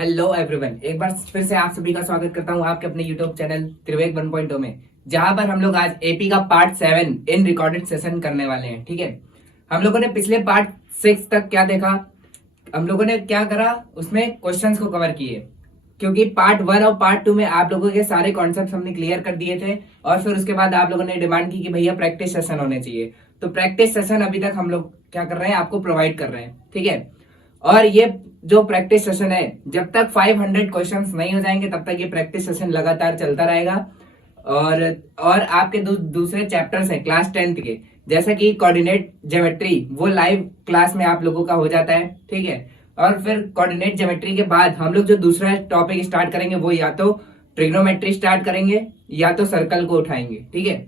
Hello everyone, एक बार फिर से आप सभी का स्वागत करता हूं आपके अपने यूट्यूब चैनल त्रिवेक 1.0 में, जहां पर हम लोग आज एपी का पार्ट 7 इन रिकॉर्डेड सेशन करने वाले हैं। ठीक है, हम लोगों ने पिछले पार्ट 6 तक क्या देखा, हम लोगों ने क्या करा, उसमें क्वेश्चंस को कवर किए, क्योंकि पार्ट 1 और पार्ट 2 में आप लोगों के सारे कॉन्सेप्ट हमने क्लियर कर दिए थे। और फिर उसके बाद आप लोगों ने डिमांड की कि भैया प्रैक्टिस सेशन होने चाहिए, तो प्रैक्टिस सेशन अभी तक हम लोग क्या कर रहे हैं, आपको प्रोवाइड कर रहे हैं। ठीक है, और ये जो प्रैक्टिस सेशन है, जब तक 500 क्वेश्चंस नहीं हो जाएंगे तब तक ये प्रैक्टिस सेशन लगातार चलता रहेगा। और आपके दूसरे चैप्टर्स हैं क्लास 10th के, जैसे कि कोऑर्डिनेट ज्योमेट्री, वो लाइव क्लास में आप लोगों का हो जाता है। ठीक है, और फिर कोऑर्डिनेट ज्योमेट्री के बाद हम लोग जो दूसरा टॉपिक स्टार्ट करेंगे वो या तो ट्रिग्नोमेट्री स्टार्ट करेंगे या तो सर्कल को उठाएंगे। ठीक है,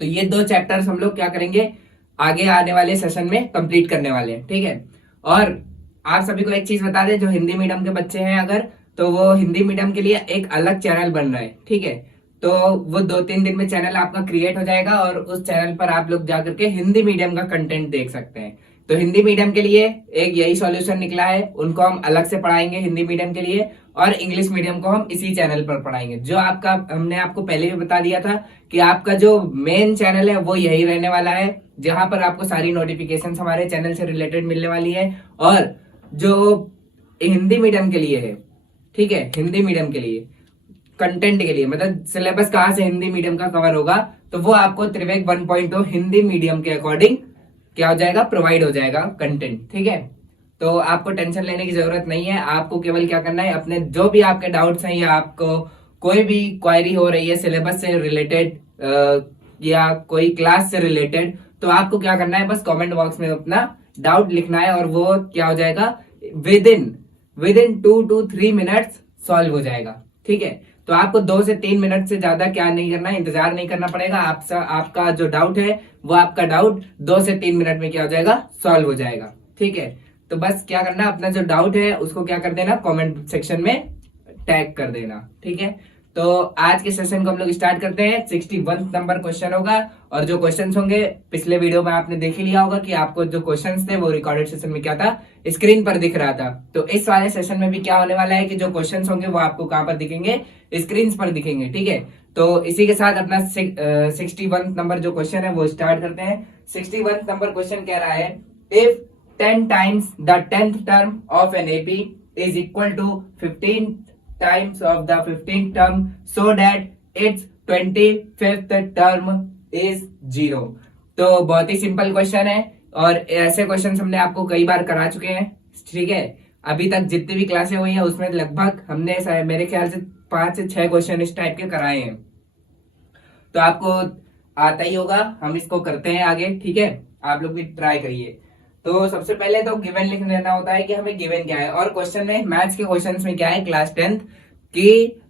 तो ये दो चैप्टर्स हम लोग क्या करेंगे, आगे आने वाले सेशन में कंप्लीट करने वाले हैं। ठीक है, और आप सभी को एक चीज बता दें, जो हिंदी मीडियम के बच्चे हैं अगर, तो वो हिंदी मीडियम के लिए एक अलग चैनल बन रहा है। ठीक है, तो वो 2-3 दिन में चैनल आपका क्रिएट हो जाएगा और उस चैनल पर आप लोग जाकर के हिंदी मीडियम का कंटेंट देख सकते हैं। तो हिंदी मीडियम के लिए एक यही सॉल्यूशन निकला है, उनको हम अलग से पढ़ाएंगे हिंदी मीडियम के लिए, और इंग्लिश मीडियम को हम इसी चैनल पर पढ़ाएंगे। जो आपका हमने आपको पहले भी बता दिया था कि आपका जो मेन चैनल है वो यही रहने वाला है, जहां पर आपको सारी नोटिफिकेशन हमारे चैनल से रिलेटेड मिलने वाली है। और जो हिंदी मीडियम के लिए है, ठीक है, हिंदी मीडियम के लिए कंटेंट के लिए, मतलब सिलेबस कहां से हिंदी मीडियम का कवर होगा, तो वो आपको त्रिवेक 1.0 हिंदी मीडियम के अकॉर्डिंग क्या हो जाएगा, प्रोवाइड हो जाएगा कंटेंट। ठीक है, तो आपको टेंशन लेने की जरूरत नहीं है। आपको केवल क्या करना है, अपने जो भी आपके डाउट्स हैं या आपको कोई भी क्वायरी हो रही है सिलेबस से रिलेटेड या कोई क्लास से रिलेटेड, तो आपको क्या करना है, बस कमेंट बॉक्स में अपना डाउट लिखना है और वो क्या हो जाएगा, with in 2 to 3 minutes solve हो जाएगा। ठीक है, तो आपको 2 से 3 मिनट से ज्यादा क्या नहीं करना है, इंतजार नहीं करना पड़ेगा। आपका जो डाउट है वो आपका डाउट 2 से 3 मिनट में क्या हो जाएगा, सॉल्व हो जाएगा। ठीक है, तो बस क्या करना, अपना जो डाउट है उसको क्या कर देना, कमेंट सेक्शन में टैग कर देना। ठीक है, तो आज के सेशन को हम लोग स्टार्ट करते हैं। 61 नंबर क्वेश्चन होगा, और जो क्वेश्चंस होंगे पिछले वीडियो में आपने देख ही लिया होगा कि आपको जो क्वेश्चंस थे वो रिकॉर्डेड सेशन में क्या था, स्क्रीन पर दिख रहा था। तो इस वाले सेशन में भी क्या होने वाला है कि जो क्वेश्चंस होंगे वो आपको कहां पर दिखेंगे, स्क्रीन पर दिखेंगे। ठीक है, तो इसी के साथ अपना 61 नंबर जो क्वेश्चन है वो स्टार्ट करते हैं। 61 नंबर क्वेश्चन कह रहा है, if 10 times the 10th term of an AP is equal to 15 times of the 15th term so that its 25th term is 0। तो बहुत ही सिंपल क्वेश्चन है, और ऐसे क्वेश्चंस हमने आपको कई बार करा चुके हैं। ठीक है, अभी तक जितनी भी क्लासें हुई हैं उसमें लगभग हमने मेरे ख्याल से 5 से 6 क्वेश्चन इस टाइप के कराए हैं, तो आपको आता ही होगा। हम इसको करते हैं आगे। ठीक है, आप लोग भी ट्राई करिए। तो सबसे पहले तो गिवन लिख लेना होता है कि हमें गिवन क्या है, और क्वेश्चन में, मैथ्स के क्वेश्चंस में क्या है क्लास 10th कि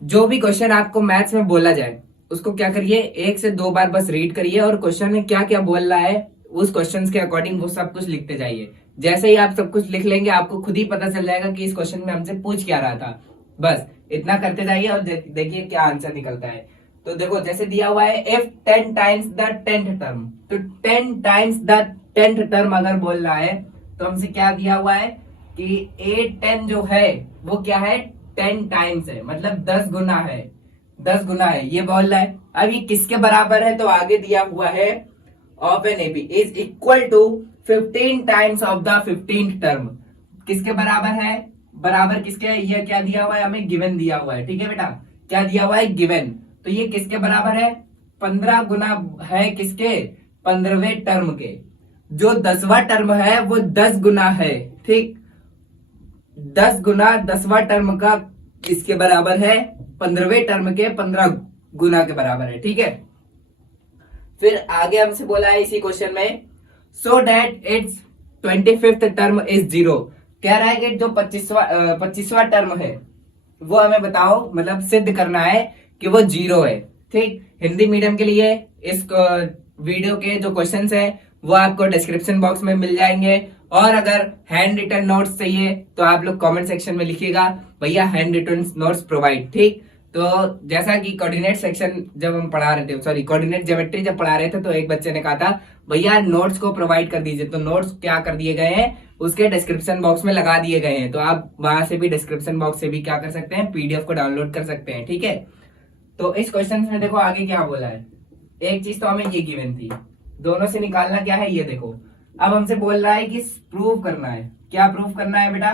जो भी क्वेश्चन आपको मैथ्स में बोला जाए उसको क्या करिए, 1 से 2 बार बस रीड करिए, और क्वेश्चन में क्या क्या बोल रहा है उस क्वेश्चन के अकॉर्डिंग वो सब कुछ लिखते जाइए। जैसे ही आप सब कुछ लिख लेंगे आपको खुद ही पता चल जाएगा कि इस क्वेश्चन में हमसे पूछ क्या रहा था। बस इतना करते जाइए और देखिए क्या आंसर निकलता है। तो देखो, जैसे दिया हुआ है if 10 times the 10th term, तो 10 times the 10th term अगर बोल रहा है तो हमसे क्या दिया हुआ है कि 8-10 जो है वो क्या है, 10 टाइम्स है, मतलब 10 गुना है, 10 गुना है ये बोल रहा है। अब ये किसके बराबर है, तो आगे दिया हुआ है of an AP is equal to 15 times of the 15th term. किसके बराबर है, बराबर किसके है, ये क्या दिया हुआ है, हमें गिवन दिया हुआ है। ठीक है बेटा, क्या दिया हुआ है, गिवन। तो ये किसके बराबर है, 15 गुना है किसके, 15वें टर्म के। जो 10वां टर्म है वो 10 गुना है। ठीक, 10 गुना 10वां टर्म का किसके बराबर है, 15वें टर्म के 15 गुना के बराबर है। ठीक है, फिर आगे हमसे बोला है इसी क्वेश्चन में, so that it's 25th term is 0। कह रहा है कि जो 25वां टर्म है वो हमें बताओ, मतलब सिद्ध करना है कि वो 0 है। ठीक, हिंदी मीडियम के लिए इस वीडियो के जो क्वेश्चंस है वो आपको डिस्क्रिप्शन बॉक्स में मिल जाएंगे, और अगर हैंड रिटन नोट्स चाहिए तो आप लोग कमेंट सेक्शन में लिखिएगा भैया हैंड रिटन नोट्स प्रोवाइड। ठीक, तो जैसा कि कोऑर्डिनेट सेक्शन जब हम पढ़ा रहे थे, सॉरी कोऑर्डिनेट ज्योमेट्री जब पढ़ा रहे थे, तो एक बच्चे ने कहा था भैया नोट्स को प्रोवाइड कर दीजिए, तो नोट्स क्या कर दिए गए हैं, उसके डिस्क्रिप्शन बॉक्स में लगा दिए गए हैं, तो आप वहां से भी डिस्क्रिप्शन बॉक्स से भी क्या कर सकते हैं, पीडीएफ को डाउनलोड कर सकते हैं। ठीक है, तो इस क्वेश्चन में देखो आगे क्या बोला है। एक चीज तो हमें ये गिवन थी, दोनों से निकालना क्या है ये देखो। अब हमसे बोल रहा है कि प्रूव करना है। क्या प्रूव करना है बेटा?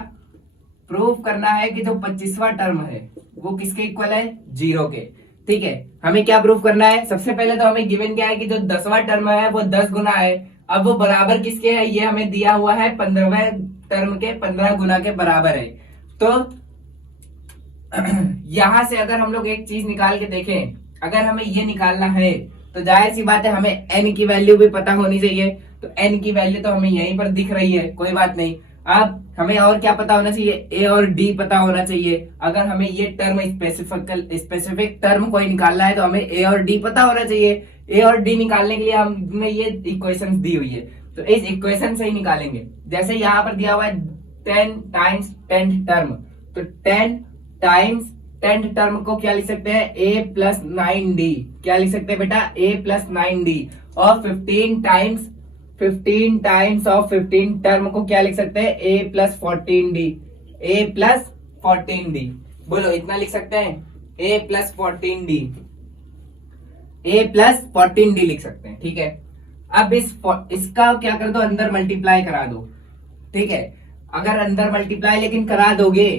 प्रूव करना है कि जो 25वां टर्म है वो किसके इक्वल है, 0 के। ठीक है, हमें क्या प्रूव करना है? सबसे पहले तो हमें गिवन क्या है कि जो 10वां टर्म है वो 10 गुना है। अब वो बराबर किसके है, ये हमें दिया हुआ है 15वें टर्म के 15 गुना के बराबर है। तो यहां से अगर हम लोग एक चीज निकाल के देखें, अगर हमें ये निकालना है तो जाहिर सी बात है हमें n की वैल्यू भी पता होनी चाहिए। तो n की वैल्यू तो हमें यहीं पर दिख रही है, कोई बात नहीं। अब हमें और क्या पता होना चाहिए, a और d पता होना चाहिए। अगर हमें ये टर्म स्पेसिफिक टर्म कोई निकालना है तो हमें a और d पता होना चाहिए। a और d निकालने के लिए हमें ये इक्वेशन दी हुई है, तो इस इक्वेशन से ही निकालेंगे। जैसे यहाँ पर दिया हुआ है 10 टाइम्स 10th टर्म, तो 10 टाइम्स 10th टर्म को क्या लिख सकते हैं, a प्लस 9d। क्या लिख सकते हैं बेटा, a प्लस 9d। और 15 टाइम्स ऑफ 15 टर्म को क्या लिख सकते हैं, a plus 14d। a plus 14d, बोलो इतना लिख सकते हैं, a plus 14d, a plus 14d लिख सकते हैं। ठीक है, अब इसका क्या कर दो, अंदर मल्टीप्लाई करा दो। ठीक है, अगर अंदर मल्टीप्लाई लेकिन करा दोगे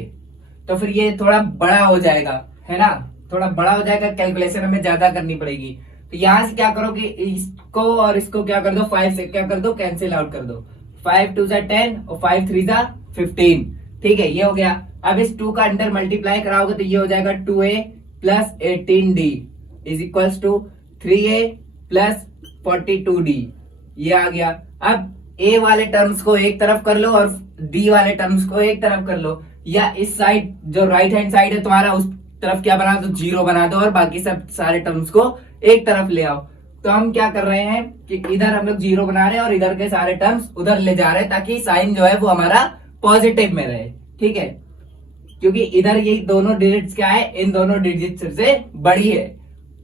तो फिर ये थोड़ा बड़ा हो जाएगा, है ना, थोड़ा बड़ा हो जाएगा, कैलकुलेशन हमें ज्यादा करनी पड़ेगी। तो यहां से क्या करो कि इसको और इसको क्या कर दो, 5 से क्या कर दो, कैंसिल आउट कर दो। 5 2 जा 10 और 5 3 जा 15। ठीक है, ये हो गया। अब इस 2 का अंदर मल्टीप्लाई कराओगे तो ये हो जाएगा 2a plus 18d is equals to 3a plus 42d। ये आ गया। अब a वाले टर्म्स को एक तरफ कर लो और d वाले टर्म्स को एक तरफ कर लो, या इस साइड जो राइट हैंड साइड है तुम्हारा उस तरफ क्या बना दो, 0 बना दो, और बाकी सब सारे टर्म्स को एक तरफ ले आओ। तो हम क्या कर रहे हैं कि इधर हम लोग 0 बना रहे हैं और इधर के सारे टर्म्स उधर ले जा रहे हैं, ताकि साइन जो है वो हमारा पॉजिटिव में रहे। ठीक है, क्योंकि इधर ये दोनों डिजिट्स क्या है, इन दोनों डिजिट्स से बड़ी है,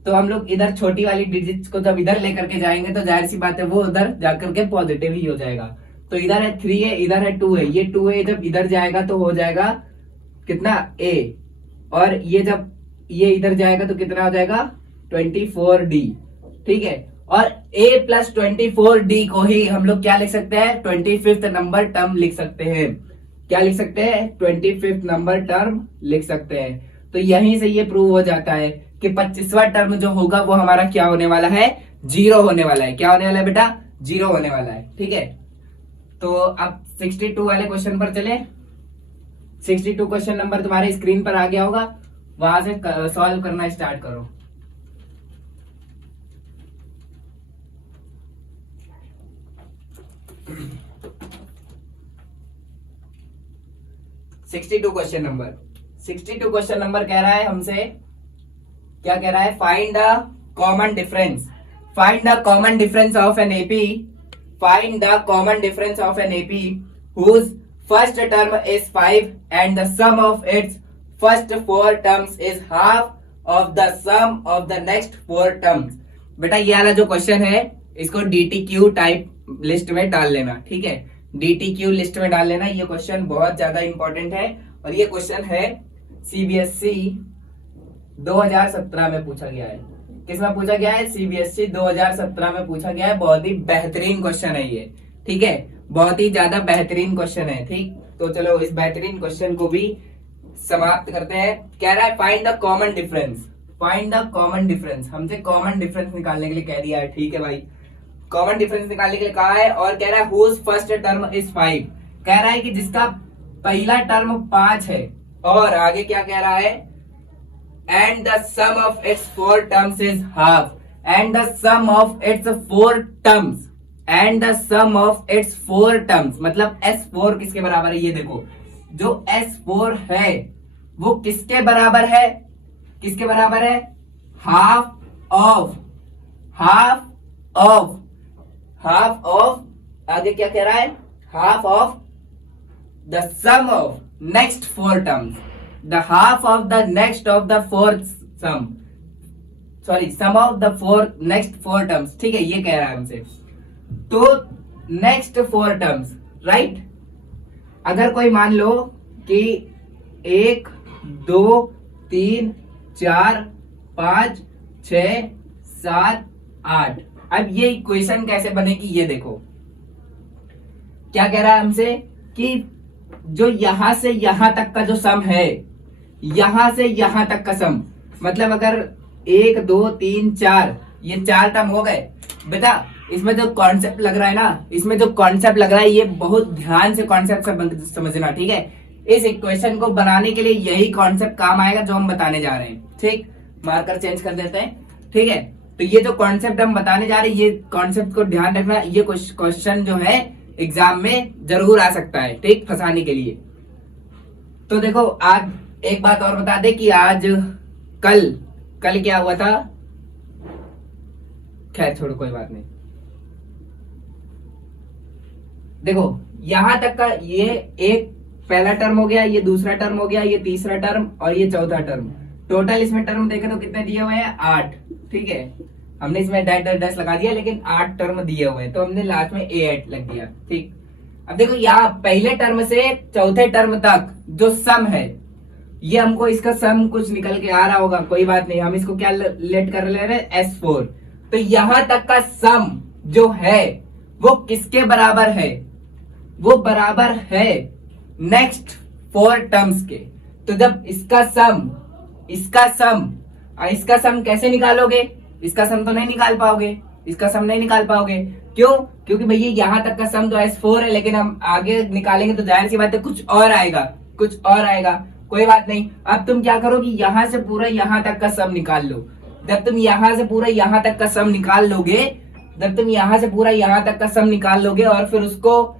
तो हम लोग इधर छोटी वाली डिजिट्स को जब इधर लेकर के जाएंगे तो जाहिर सी बात है वो उधर जाकर के पॉजिटिव ही हो जाएगा। तो इधर है 3 है, इधर है 2 है, ये 2 है जब इधर जाएगा तो हो जाएगा कितना, a, और ये जब ये इधर जाएगा तो कितना हो जाएगा, 24d। ठीक है, और a प्लस 24d को ही हम लोग क्या लिख सकते हैं, 25th नंबर टर्म लिख सकते हैं। क्या लिख सकते हैं, 25th नंबर टर्म लिख सकते हैं। तो यहीं से ये प्रूव हो जाता है कि 25वां टर्म जो होगा वो हमारा क्या होने वाला है, 0 होने वाला है। क्या होने वाला है बेटा, 0 होने वाला है। ठीक है, तो अब 62 वाले क्वेश्चन पर चले। 62 क्वेश्चन नंबर तुम्हारे स्क्रीन पर आ गया होगा, वहां से सॉल्व करना स्टार्ट करो। सिक्सटी टू क्वेश्चन नंबर कह रहा है हमसे, क्या कह रहा है, find the common difference. Find the common difference of an AP. Find the common difference of an AP whose first term is 5 and the sum of its first 4 terms is half of the sum of the next 4 terms। बेटा ये वाला जो question है इसको DTQ type list में डाल लेना। ठीक है, DTQ लिस्ट में डाल लेना। ये क्वेश्चन बहुत ज्यादा इंपॉर्टेंट है और ये क्वेश्चन है CBSE 2017 में पूछा गया है। किसमें पूछा गया है, CBSE 2017 में पूछा गया है। बहुत ही बेहतरीन क्वेश्चन है ये। ठीक है, बहुत ही ज्यादा बेहतरीन क्वेश्चन है। ठीक, तो चलो इस बेहतरीन क्वेश्चन को भी समाप्त करते हैं। कह रहा है find the common difference. Find the common difference, हमसे कॉमन डिफरेंस निकालने के लिए कह दिया है। ठीक है भाई, कॉमन डिफरेंस निकालने के लिए कहा है और कह रहा है हुज फर्स्ट टर्म इज 5। कह रहा है कि जिसका पहला टर्म 5 है, और आगे क्या कह रहा है, and the sum of its 4 terms is half. And the sum of its 4 terms, and the sum of its 4 terms, मतलब S4 किसके बराबर है, ये देखो जो S4 है वो किसके बराबर है, किसके बराबर है, हाफ ऑफ आगे क्या कह रहा है, half of the sum of next 4 terms, the half of the next of the fourth sum, sorry sum of the next 4 terms. ठीक है, ये कह रहा है हमसे। तो नेक्स्ट 4 टर्म्स, राइट, अगर कोई मान लो कि 1 2 3 4 5 6 7 8, अब ये इक्वेशन कैसे बनेगी ये देखो। क्या कह रहा है हमसे कि जो यहां से यहां तक का जो सम है, यहां से यहां तक का सम, मतलब अगर 1 2 3 4 ये 4 टर्म हो गए बेटा। इसमें जो कॉन्सेप्ट लग रहा है ना, इसमें जो कॉन्सेप्ट लग रहा है ये बहुत ध्यान से कॉन्सेप्ट समझना, ठीक है। इस इक्वेशन को बनाने के लिए यही कॉन्सेप्ट काम आएगा जो हम बताने जा रहे हैं, ठीक। मार्कर चेंज कर देते हैं, ठीक है। तो ये जो कॉन्सेप्ट हम बताने जा रहे हैं, ये कॉन्सेप्ट को ध्यान रखना। ये क्वेश्चन जो है एग्जाम में जरूर आ सकता है, ठीक, फंसाने के लिए। तो देखो, आज एक बात और बता दे कि आज कल क्या हुआ था। खैर छोड़ो, कोई बात नहीं। देखो यहां तक का ये एक पहला टर्म हो गया, ये दूसरा टर्म हो गया, ये तीसरा टर्म और ये चौथा टर्म। टोटल इसमें टर्म देखे तो कितने दिए हुए हैं? 8, ठीक है। हमने इसमें डैश लगा दिया, लेकिन 8 टर्म दिए हुए हैं तो हमने लास्ट में A8 लग दिया, ठीक। अब देखो यहाँ पहले टर्म से चौथे टर्म तक जो सम है, ये हमको इसका सम कुछ निकल के आ रहा होगा, कोई बात नहीं। हम इसको क्या लेट कर ले रहे हैं? S4। तो यहां तक का सम जो है वो किसके बराबर है? वो बराबर है नेक्स्ट 4 टर्म्स के। तो जब इसका सम कैसे निकालोगे? इसका सम तो नहीं निकाल पाओगे, इसका सम नहीं निकाल पाओगे। क्यों? क्योंकि भैया यहाँ तक का सम तो S4 है, लेकिन हम आगे निकालेंगे तो जाहिर सी बात है कुछ और आएगा। कोई बात नहीं। अब तुम क्या करो कि यहाँ से पूरा यहाँ तक का सम निकाल लो। जब तुम यहाँ से पूरा यहाँ तक का सम निकाल लोगे, और फिर उसको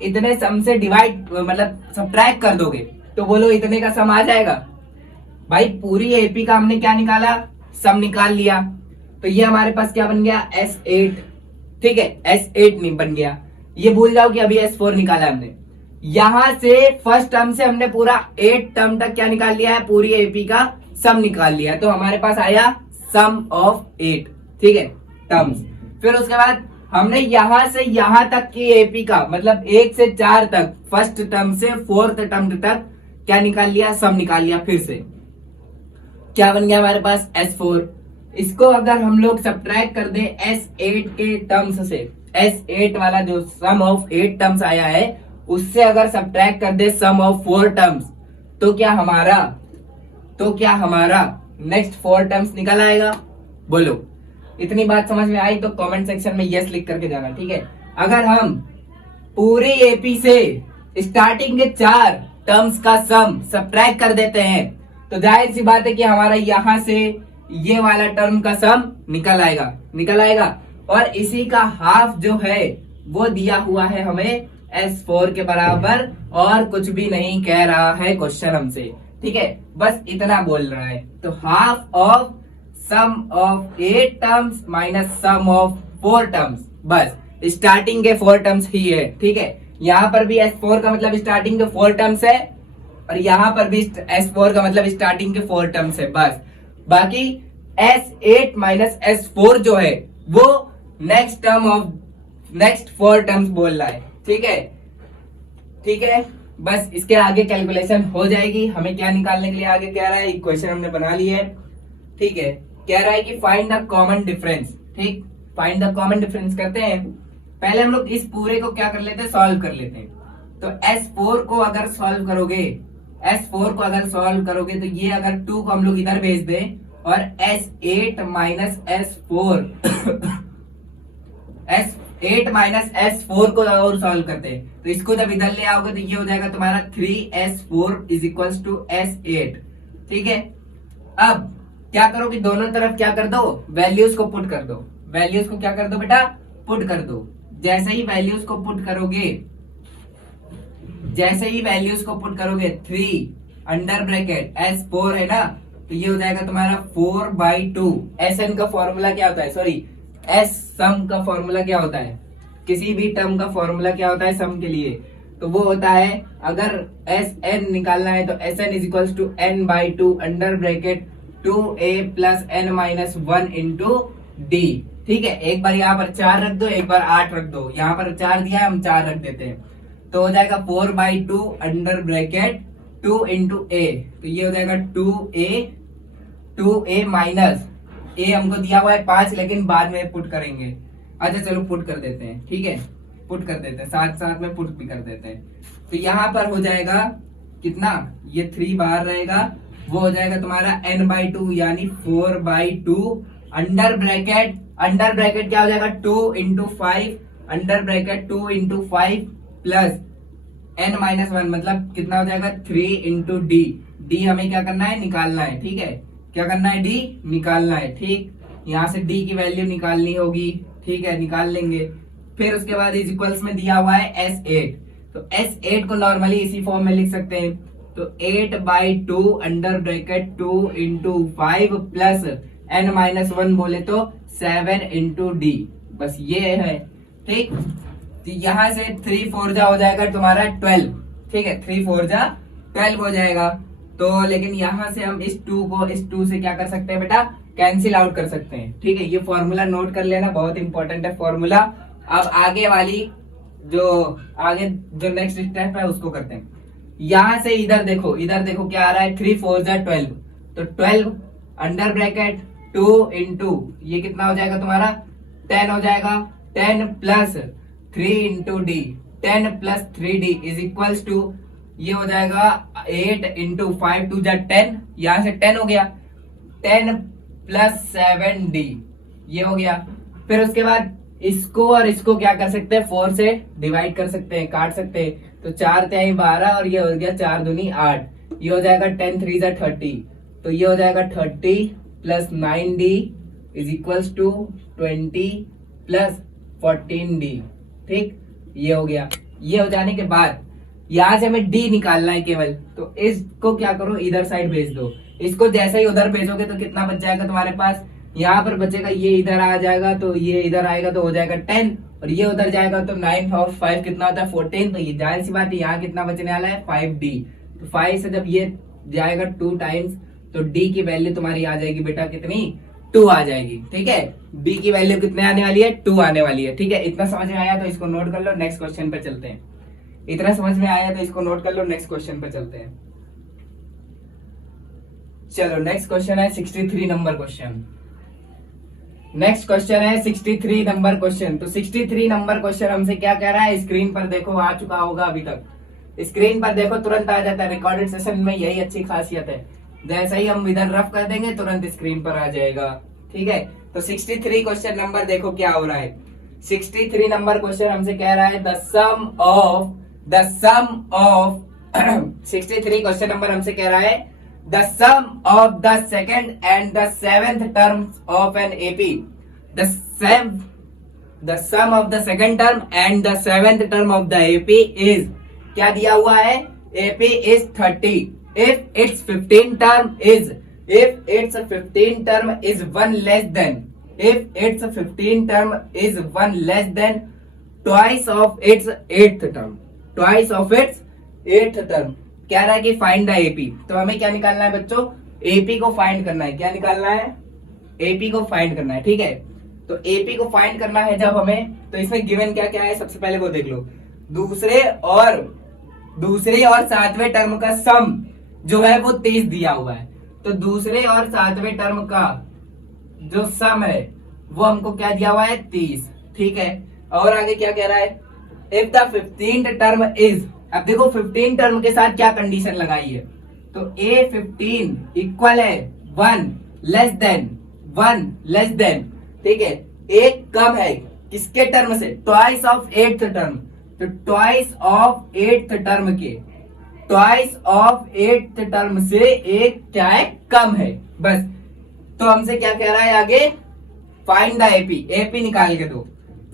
इतने सम से डिवाइड मतलब सब्ट्रैक्ट कर दोगे, तो बोलो इतने का सम आ जाएगा। भाई पूरी एपी का हमने क्या निकाला? सम निकाल लिया। तो ये हमारे पास क्या बन गया? S8, ठीक है। S8 नहीं बन गया, ये भूल जाओ कि अभी S4 निकाला हमने। यहां से फर्स्ट टर्म से हमने पूरा 8 टर्म तक क्या निकाल लिया है? पूरी एपी का सम निकाल लिया। तो हमारे पास आया सम ऑफ 8, ठीक है, टर्म्स। फिर उसके बाद हमने यहां से यहां तक की एपी का मतलब 1 से 4 तक, फर्स्ट टर्म से 4th टर्म तक क्या निकाल लिया? सम निकाल लिया। फिर से क्या बन गया हमारे पास? S4। इसको अगर हम लोग सब्ट्रैक्ट कर दे S8 के टर्म्स से, S8 वाला जो सम ऑफ 8 टर्म्स आया है उससे अगर सब्ट्रैक्ट कर दे सम ऑफ 4 टर्म्स, तो क्या हमारा नेक्स्ट 4 टर्म्स निकल आएगा? बोलो, इतनी बात समझ में आई तो कमेंट सेक्शन में यस लिख करके जाना, ठीक है। अगर हम पूरी एपी से स्टार्टिंग के 4 टर्म्स का सम सब्ट्रैक्ट कर देते हैं, तो जाहिर सी बात है कि हमारा यहां से ये वाला टर्म का सम निकल आएगा। और इसी का हाफ जो है वो दिया हुआ है हमें S4 के बराबर, और कुछ भी नहीं कह रहा है क्वेश्चन हमसे, ठीक है। बस इतना बोल रहा है। तो half of sum of 8 terms minus sum of 4 terms, बस स्टार्टिंग के 4 टर्म्स ही है, ठीक है। यहाँ पर भी S4 का मतलब स्टार्टिंग के 4 टर्म्स है, और यहाँ पर भी S4 का मतलब स्टार्टिंग के 4 टर्म्स है, बस। बाकी S8 माइनस S4 जो है वो नेक्स्ट 4 टर्म्स बोल रहा है, ठीक है। बस इसके आगे कैलकुलेशन हो जाएगी। हमें क्या निकालने के लिए आगे कह रहा है? इक्वेशन हमने बना ली है, ठीक है। कह रहा है कि फाइंड द कॉमन डिफरेंस, ठीक। फाइंड द कॉमन डिफरेंस करते हैं। पहले हम लोग इस पूरे को क्या कर लेते हैं? सॉल्व कर लेते हैं। तो S4 को अगर सॉल्व करोगे तो ये अगर 2 को हम लोग इधर भेज दें, और S8 माइनस S4 को और सॉल्व करते हैं, तो इसको जब इधर ले आओगे तो ये हो जाएगा तुम्हारा 3S4 is equals to S8, ठीक है। अब क्या करो कि दोनों तरफ क्या कर दो? वैल्यूज को पुट कर दो। वैल्यूज को क्या कर दो बेटा? पुट कर दो। जैसे ही वैल्यूज को पुट करोगे 3 अंडर ब्रैकेट S4 है ना, तो ये हो जाएगा तुम्हारा 4/2। Sn का फॉर्मूला क्या होता है? सॉरी, S सम का फॉर्मूला क्या होता है? किसी भी टर्म का फॉर्मूला क्या होता है सम के लिए? तो वो होता है, अगर Sn निकालना है तो Sn is equals to n/2 under bracket 2a plus n minus 1 into d, ठीक है। एक बार यहाँ पर 4 रख दो, एक बार 8 रख दो। यहाँ पर 4 दिया है, हम 4 रख देते हैं। तो हो जाएगा 4/2 अंडर ब्रैकेट 2 इंटू ए, तो ये हो जाएगा 2a माइनस ए हमको दिया हुआ है 5, लेकिन बाद में पुट करेंगे। अच्छा चलो पुट कर देते हैं, ठीक है, पुट कर देते हैं, साथ साथ में पुट भी कर देते हैं। तो यहाँ पर हो जाएगा कितना, ये 3 बाहर रहेगा, वो हो जाएगा तुम्हारा n/2 यानी 4/2 अंडर ब्रैकेट क्या हो जाएगा 2 into 5 under bracket 2 into 5 plus n-1 मतलब कितना हो जाएगा 3 इंटू डी हमें क्या करना है, निकालना है, ठीक है, क्या करना है, डी निकालना है, ठीक, यहाँ से डी की वैल्यू निकालनी होगी, ठीक है, निकाल लेंगे। फिर उसके बाद इज इक्वल्स में दिया हुआ है S8, तो S8 को नॉर्मली इसी फॉर्म में लिख सकते हैं, तो 8/2 under bracket 2 into 5 plus n-1 बोले तो 7 इंटू डी, बस ये है, ठीक। तो यहाँ से 3 4 जा हो जाएगा तुम्हारा 12, ठीक है, 3 4 जा 12 हो जाएगा। तो लेकिन यहाँ से हम इस 2 को इस 2 से क्या कर सकते हैं बेटा, कैंसिल आउट कर सकते हैं, ठीक है, ये फॉर्मूला नोट कर लेना, बहुत इंपॉर्टेंट है फॉर्मूला। अब आगे जो नेक्स्ट स्टेप है उसको करते हैं। यहाँ से इधर देखो क्या आ रहा है, 3 4 जा 12, तो 12 अंडर ब्रैकेट 2 इंटू ये कितना हो जाएगा तुम्हारा 10 हो जाएगा, 10 plus 3 into d, 10 plus 3d is equals to ये हो जाएगा 8 इंटू 5 2 जा 10, यहां से 10 हो गया, 10 प्लस 7d ये हो गया। फिर उसके बाद इसको और इसको क्या कर सकते हैं, 4 से डिवाइड कर सकते हैं, काट सकते हैं, तो 4 3 12 और ये हो गया 4 दूनी 8, ये हो जाएगा 10 3 जा 30, तो ये हो जाएगा 30 plus 9d is equals to 20 plus 14d, ठीक, ये हो गया। ये हो जाने के बाद यहां से हमें d निकालना है केवल, तो इसको क्या करो इधर साइड भेज दो, इसको जैसे ही उधर भेजोगे तो कितना बच जाएगा तुम्हारे पास, यहाँ पर बचेगा, ये इधर आ जाएगा तो ये इधर आएगा तो हो जाएगा 10, और ये उधर जाएगा तो 9 और 5 कितना होता है 14, तो ये जाहिर सी बात है यहाँ कितना बचने वाला है 5d, तो 5 से जब ये जाएगा 2 टाइम्स तो d की वैल्यू तुम्हारी आ जाएगी बेटा कितनी 2 आ जाएगी, ठीक है, d की वैल्यू कितने आने वाली है 2 आने वाली है, ठीक है। इतना समझ में आया तो इसको नोट कर लो, नेक्स्ट क्वेश्चन पे चलते हैं। इतना समझ में आया तो इसको नोट कर लो, नेक्स्ट क्वेश्चन पे चलते हैं। चलो नेक्स्ट क्वेश्चन है 63 नंबर क्वेश्चन। नेक्स्ट क्वेश्चन है 63 नंबर क्वेश्चन। तो 63 नंबर क्वेश्चन हमसे क्या कह रहा है, स्क्रीन पर देखो आ चुका होगा अभी तक, स्क्रीन पर देखो तुरंत आ जाता है, रिकॉर्डेड सेशन में यही अच्छी खासियत है, जैसे ही हम इधर रफ कर देंगे तुरंत स्क्रीन पर आ जाएगा, ठीक है। तो 63 क्वेश्चन नंबर देखो क्या हो रहा है, 63 नंबर क्वेश्चन हमसे कह रहा है the sum of 63 question number हमसे कह रहा है the sum of the second and the seventh terms of an AP, the sum of the second term and the seventh term of the AP is, क्या दिया हुआ है, AP is 30 if its 15 term is 1 less than twice of its eighth term, क्या रहा है कि find the AP. तो हमें क्या निकालना है बच्चों, एपी को फाइंड करना है, क्या निकालना है, एपी को फाइंड करना है, ठीक है। तो एपी को फाइंड करना है जब हमें, तो इसमें गिवन क्या क्या है, सबसे पहले वो देख लो, दूसरे और सातवें टर्म का सम जो है वो 30 दिया हुआ है, तो दूसरे और सातवें टर्म का जो सम है वो हमको क्या दिया हुआ है 30, ठीक है। और आगे क्या कह रहा है, if the 15th term is, अब देखो 15 टर्म के साथ क्या कंडीशन लगाई है, तो A15 इक्वल है 1 लेस देन, ठीक है, एक कम है किसके टर्म से, ट्वाइस ऑफ 8th टर्म, तो ट्वाइस ऑफ 8th टर्म के ट्वाइस ऑफ 8th टर्म से एक क्या है, कम है, बस। तो हमसे क्या कह रहा है आगे, फाइंड द एपी निकाल के दो,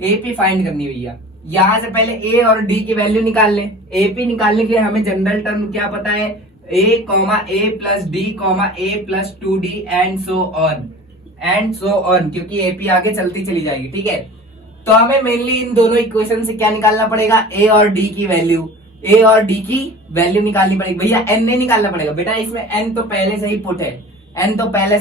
एपी फाइंड करनी हुई है। यहां से पहले ए और डी की वैल्यू निकाल लें, एपी निकालने के लिए हमें जनरल टर्म क्या पता है, a plus D a plus 2d and so on, क्योंकि एपी आगे चलती चली जाएगी, ठीक है। तो हमें मेनली इन दोनों इक्वेशन से क्या निकालना पड़ेगा, ए और डी की वैल्यू निकालनी पड़ेगी। भैया एन नहीं निकालना पड़ेगा बेटा, इसमें एन तो पहले से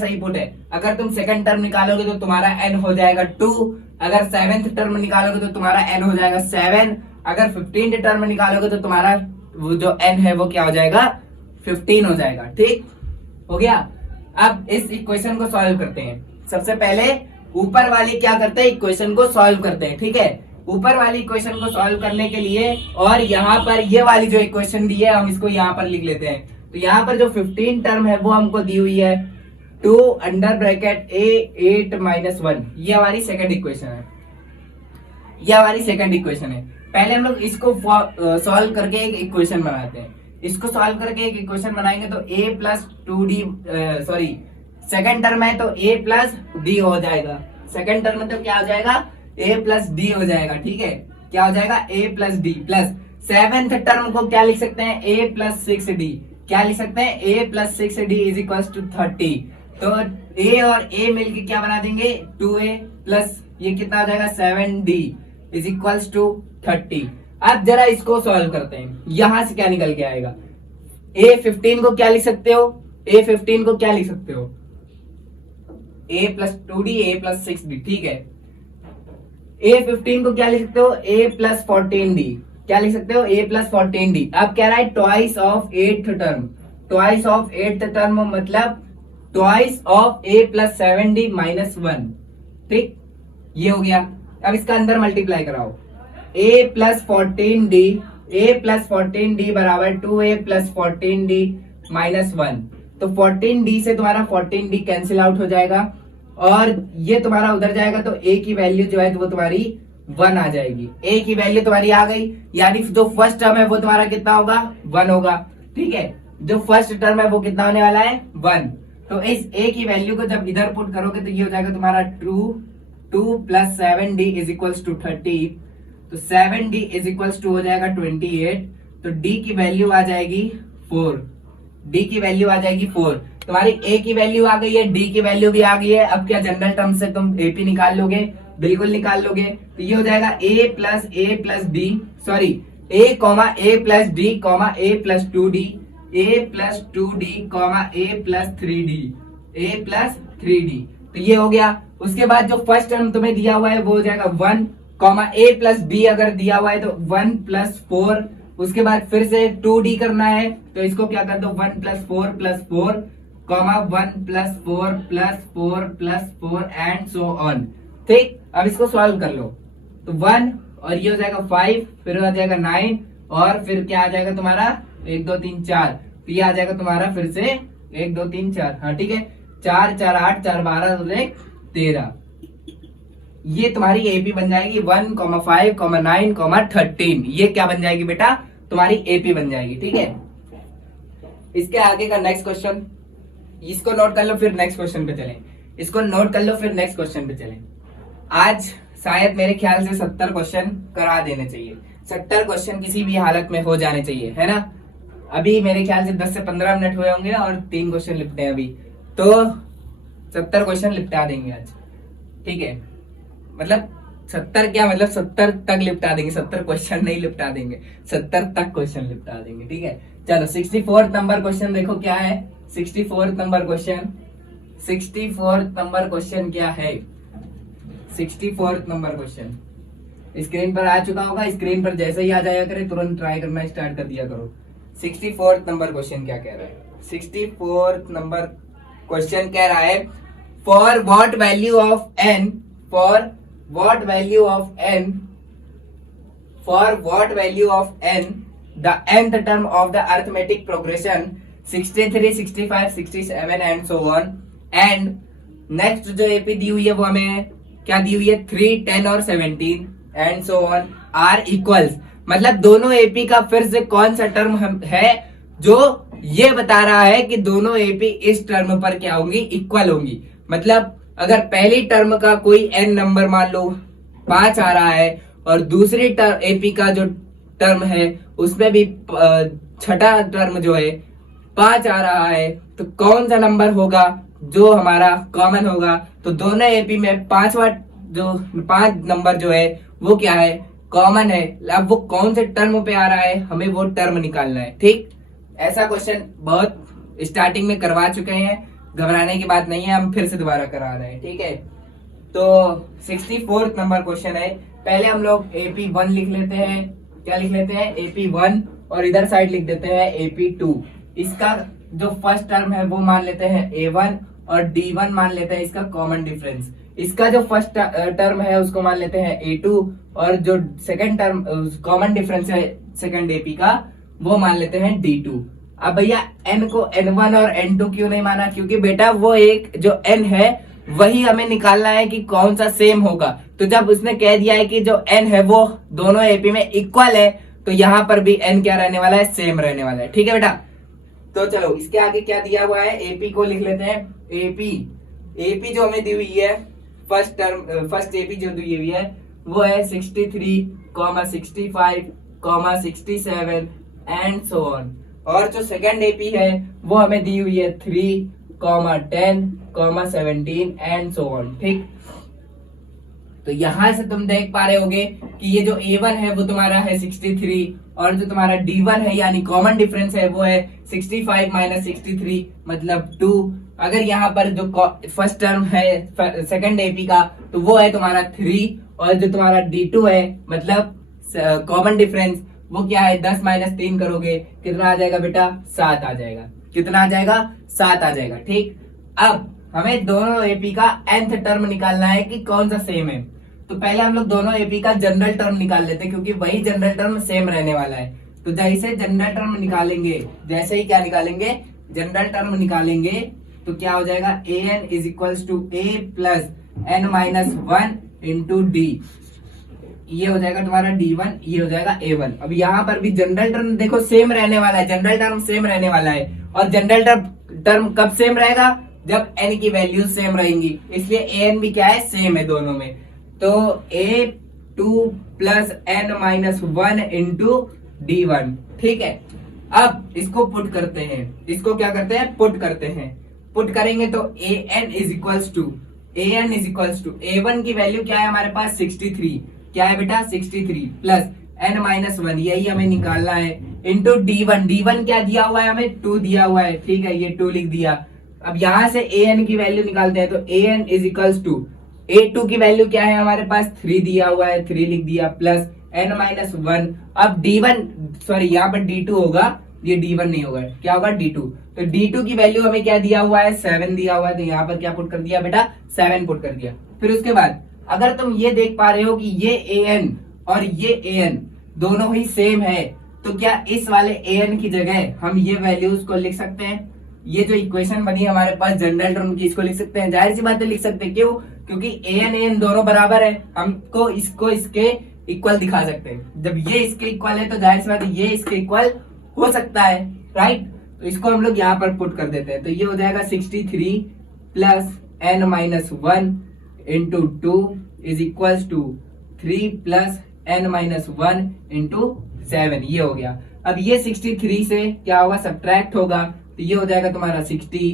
ही पुट है, अगर तुम सेकंड टर्म निकालोगे तो तुम्हारा एन हो जाएगा 2, अगर सेवेंथ टर्म निकालोगे तो तुम्हारा एन हो जाएगा 7, अगर 15 टर्म निकालोगे तो तुम्हारा वो जो n है वो क्या हो जाएगा 15 हो जाएगा। ठीक हो गया। अब इस इक्वेशन को सॉल्व करते हैं। सबसे पहले ऊपर वाली क्या करते हैं, इक्वेशन को सॉल्व करते हैं। ठीक है, ऊपर वाली इक्वेशन को सॉल्व करने के लिए और यहाँ पर ये वाली जो इक्वेशन दी है हम इसको यहाँ पर लिख लेते हैं। तो यहाँ पर जो 15 टर्म है वो हमको दी हुई है 2 अंडर ब्रैकेट a 8 माइनस 1, ये हमारी सेकंड इक्वेशन है। ये हमारी सेकंड इक्वेशन है। पहले हम लोग इसको सॉल्व करके एक इक्वेशन बनाते हैं। इसको सॉल्व करके एक इक्वेशन बनाएंगे तो a plus 2d sorry second term है तो a प्लस d हो जाएगा। सेकंड टर्म में तो क्या हो जाएगा a प्लस d हो जाएगा। ठीक है, क्या हो जाएगा a plus d plus seventh term को क्या लिख सकते हैं a प्लस 6d। क्या लिख सकते हैं a plus 6d is equal to 30। तो a और a मिलके क्या बना देंगे 2a प्लस ये कितना हो जाएगा 7d इज इक्वल टू 30। अब जरा इसको सॉल्व करते हैं। यहां से क्या निकल के आएगा, a15 को क्या लिख सकते हो, a15 को क्या लिख सकते हो a plus 2d a plus 6d। ठीक है, a15 को क्या लिख सकते हो a प्लस 14d। क्या लिख सकते हो a प्लस 14d। अब कह रहा है twice of 8th term. Twice of 8th term मतलब twice of a plus 7d minus 1। ठीक, ये हो गया। अब इसका अंदर मल्टीप्लाई कराओ a प्लस 14d बराबर 2a प्लस 14d माइनस 1। तो 14d से तुम्हारा 14d कैंसिल आउट हो जाएगा और ये तुम्हारा उधर जाएगा तो a की वैल्यू जो है तो वो तुम्हारी 1 आ जाएगी। a की वैल्यू तुम्हारी आ गई, यानी जो फर्स्ट टर्म है वो तुम्हारा कितना होगा 1 होगा। ठीक है, जो फर्स्ट टर्म है वो कितना होने वाला है 1। तो इस a की वैल्यू को जब इधर पुट करोगे तो ये हो जाएगा तुम्हारा 2 plus 7d is equals to 30। तो 7d इज इक्वल्स टू हो जाएगा 28। तो d की वैल्यू आ जाएगी 4। d की वैल्यू आ जाएगी 4। तुम्हारी a की वैल्यू आ गई है, d की वैल्यू भी आ गई है। अब क्या जनरल टर्म से तुम ap निकाल लोगे, बिल्कुल निकाल लोगे। तो ये हो जाएगा a plus d sorry a comma a plus d comma a plus 2d a plus 2d comma a plus 3d। तो ये हो गया। उसके बाद जो फर्स्ट टर्म तुम्हें दिया हुआ है वो हो जाएगा 1 कॉमा a प्लस b अगर दिया हुआ है तो 1 प्लस 4। उसके बाद फिर से 2d करना है तो इसको क्या कर दो 1 plus 4 comma 1 plus 4 plus 4 plus 4 and so on. ठीक, अब इसको सॉल्व कर लो तो 1 और ये हो जाएगा 5, फिर हो जाएगा 9 और फिर क्या आ जाएगा तुम्हारा 1 2 3 4। तो ये आ जाएगा तुम्हारा फिर से 1 2 3 4। हाँ ठीक है, 4 4 8 4 12 13। ये तुम्हारी एपी बन जाएगी 1 5 9 13। ये क्या बन जाएगी बेटा तुम्हारी एपी बन जाएगी। ठीक है, इसके आगे का नेक्स्ट क्वेश्चन, इसको नोट कर लो फिर नेक्स्ट क्वेश्चन पे चलें। इसको नोट कर लो फिर नेक्स्ट क्वेश्चन पे चलें। आज शायद मेरे ख्याल से 70 क्वेश्चन करा देने चाहिए। 70 क्वेश्चन किसी भी हालत में हो जाने चाहिए, है ना। अभी मेरे ख्याल से 10 से 15 मिनट हुए होंगे और 3 क्वेश्चन लिपटे हैं अभी, तो 70 क्वेश्चन लिपटा देंगे आज। ठीक है, मतलब 70 क्या मतलब 70 तक लिपटा देंगे, 70 क्वेश्चन नहीं लिपटा देंगे, 70 तक क्वेश्चन लिपटा देंगे। ठीक है, चलो 64 नंबर क्वेश्चन देखो क्या है। 64 नंबर क्वेश्चन, 64 नंबर क्वेश्चन क्या है। 64 नंबर क्वेश्चन स्क्रीन पर आ चुका होगा। स्क्रीन पर जैसे ही आ जाया करे तुरंत ट्राई करना स्टार्ट कर दिया करो। 64 नंबर क्वेश्चन क्या कह रहा है। 64 नंबर क्वेश्चन कह रहा है for what value of n, for what value of n, for what value of n the nth term of the arithmetic progression 63 65 67 and so on. And next जो AP दी हुई है वो हमें क्या दी हुई है 3 10 और 17 and so on are equals. मतलब दोनों एपी का फिर से कौन सा टर्म है जो ये बता रहा है कि दोनों एपी इस टर्म पर क्या होंगी इक्वल होंगी। मतलब अगर पहली टर्म का कोई n नंबर मान लो 5 आ रहा है और दूसरी एपी का जो टर्म है उसमें भी छठा टर्म जो है 5 आ रहा है, तो कौन सा नंबर होगा जो हमारा कॉमन होगा। तो दोनों एपी में 5 नंबर जो है वो क्या है कॉमन है। अब वो कौन से टर्म पे आ रहा है हमें वो टर्म निकालना है। ठीक, ऐसा क्वेश्चन बहुत स्टार्टिंग में करवा चुके हैं, घबराने की बात नहीं है, हम फिर से दोबारा करा रहे हैं। ठीक है, तो 64 नंबर क्वेश्चन है। पहले हम लोग AP1 लिख लेते हैं, क्या लिख लेते हैं AP1 और इधर साइड लिख देते हैं AP2। इसका जो फर्स्ट टर्म है वो मान लेते हैं A1 और D1 मान लेते हैं इसका कॉमन डिफरेंस। इसका जो फर्स्ट टर्म है उसको मान लेते हैं A2 और जो सेकंड टर्म कॉमन डिफरेंस है सेकंड AP का वो मान लेते हैं D2। अब भैया n को n1 और n2 क्यों नहीं माना? क्योंकि बेटा वो एक जो n है वही हमें निकालना है कि कौन सा सेम होगा। तो जब उसने कह दिया है कि जो n है वो दोनों AP में इक्वल है तो यहाँ पर भी n क्या रहने वाला है? सेम रहने वाला है। ठीक है बेटा, तो चलो इसके आगे क्या दिया हुआ है? AP को लिख लेते हैं AP जो हमें दी हुई है फर्स्ट AP जो दी हुई है वो है 63, 65, 67 एंड सो ऑन। और जो सेकंड AP है वो हमें दी हुई है 3, 10, 17 एंड सो ऑन। ठीक, तो यहां से तुम देख पा रहे होगे कि ये जो A1 है वो तुम्हारा है 63 और जो तुम्हारा D1 है यानी कॉमन डिफरेंस है वो है 65 माइनस 63 मतलब 2। अगर यहाँ पर जो फर्स्ट टर्म है सेकंड AP का तो वो है तुम्हारा 3 और जो तुम्हारा D2 है मतलब कॉमन डिफरेंस वो क्या है? 10 माइनस 3 करोगे कितना आ जाएगा बेटा? 7 आ जाएगा। कितना आ जाएगा? 7 आ जाएगा। ठीक, अब हमें दोनों AP का nth टर्म निकालना है कि कौन सा सेम है। तो पहले हम लोग दोनों AP का जनरल टर्म निकाल लेते हैं क्योंकि वही जनरल टर्म सेम रहने वाला है। तो जैसे जनरल टर्म निकालेंगे, जैसे ही क्या निकालेंगे? जनरल टर्म निकालेंगे तो क्या हो जाएगा? an is equals to a plus n minus 1 into d. ये हो जाएगा तुम्हारा D1, ये हो जाएगा A1। अब यहाँ पर भी जनरल टर्म देखो सेम रहने वाला है, जनरल टर्म सेम रहने वाला है। और जनरल टर्म कब सेम रहेगा? जब n की वैल्यू सेम रहेंगी, इसलिए an भी क्या है? सेम है दोनों में। तो A2 plus n minus 1 into D1। ठीक है, अब इसको पुट करते हैं। इसको क्या करते हैं? पुट करते हैं। पुट करेंगे तो an is equals to A1 की वैल्यू क्या है हमारे पास? 63। क्या है बेटा? 63 प्लस n माइनस 1, यही हमें निकालना है, इंटू D1 क्या दिया हुआ है हमें? 2 दिया हुआ है। ठीक है, ये 2 लिख दिया। अब यहां से an की वैल्यू निकालते हैं तो an is equals to A2 की वैल्यू क्या है हमारे पास? 3 दिया हुआ है, 3 लिख दिया प्लस n माइनस 1। अब D1 सॉरी यहाँ पर D2 होगा, ये D1 नहीं होगा, क्या होगा? D2। तो D2 की वैल्यू हमें क्या दिया हुआ है? 7 दिया हुआ है। तो यहाँ पर क्या पुट कर दिया बेटा? 7 पुट कर दिया। फिर उसके बाद अगर तुम ये देख पा रहे हो कि ये an और ये an दोनों ही सेम है तो क्या इस वाले an की जगह हम ये वैल्यूज को लिख सकते हैं? ये जो इक्वेशन बनी हमारे पास जनरल टर्म की, इसको लिख सकते हैं। जाहिर सी बात है लिख सकते हैं। क्यों? क्योंकि an दोनों बराबर है, हमको इसको इसके इक्वल दिखा सकते हैं। जब ये इसके इक्वल है तो जाहिर सी बात है ये इसके इक्वल हो सकता है, राइट? तो इसको हम लोग यहाँ पर पुट कर देते हैं। तो ये हो जाएगा 63 plus n minus 1 into 2 is equals to 3 plus n minus 1 into 7। ये हो गया। अब ये 63 से क्या होगा? सब्ट्रैक्ट होगा तो ये हो जाएगा तुम्हारा 60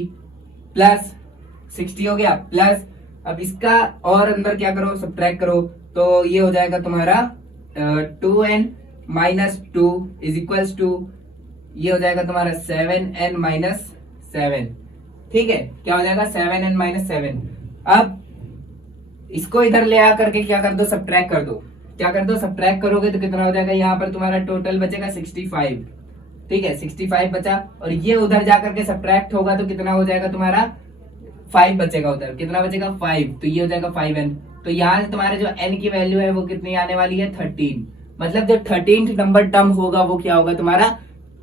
प्लस 60 हो गया प्लस, अब इसका और अंदर क्या करो? सब्ट्रैक्ट करो तो ये हो जाएगा तुम्हारा 2n minus 2 is equals to, ये हो जाएगा तुम्हारा 7n माइनस 7। ठीक है, क्या हो जाएगा? 7n minus 7। अब इसको इधर ले आकर के क्या कर दो? सब्ट्रैक्ट कर दो। क्या कर दो? सब्ट्रैक्ट करोगे तो कितना हो जाएगा? यहाँ पर तुम्हारा टोटल बचेगा 65। ठीक है, 65 बचा और ये उधर जाकर के सब्ट्रैक्ट होगा तो कितना हो जाएगा तुम्हारा? 5 बचेगा। उधर कितना बचेगा? 5। तो ये हो जाएगा 5n। तो यहाँ से तुम्हारे जो n की वैल्यू है वो कितनी आने वाली है? 13। मतलब जो 13th नंबर टर्म होगा वो क्या होगा? तुम्हारा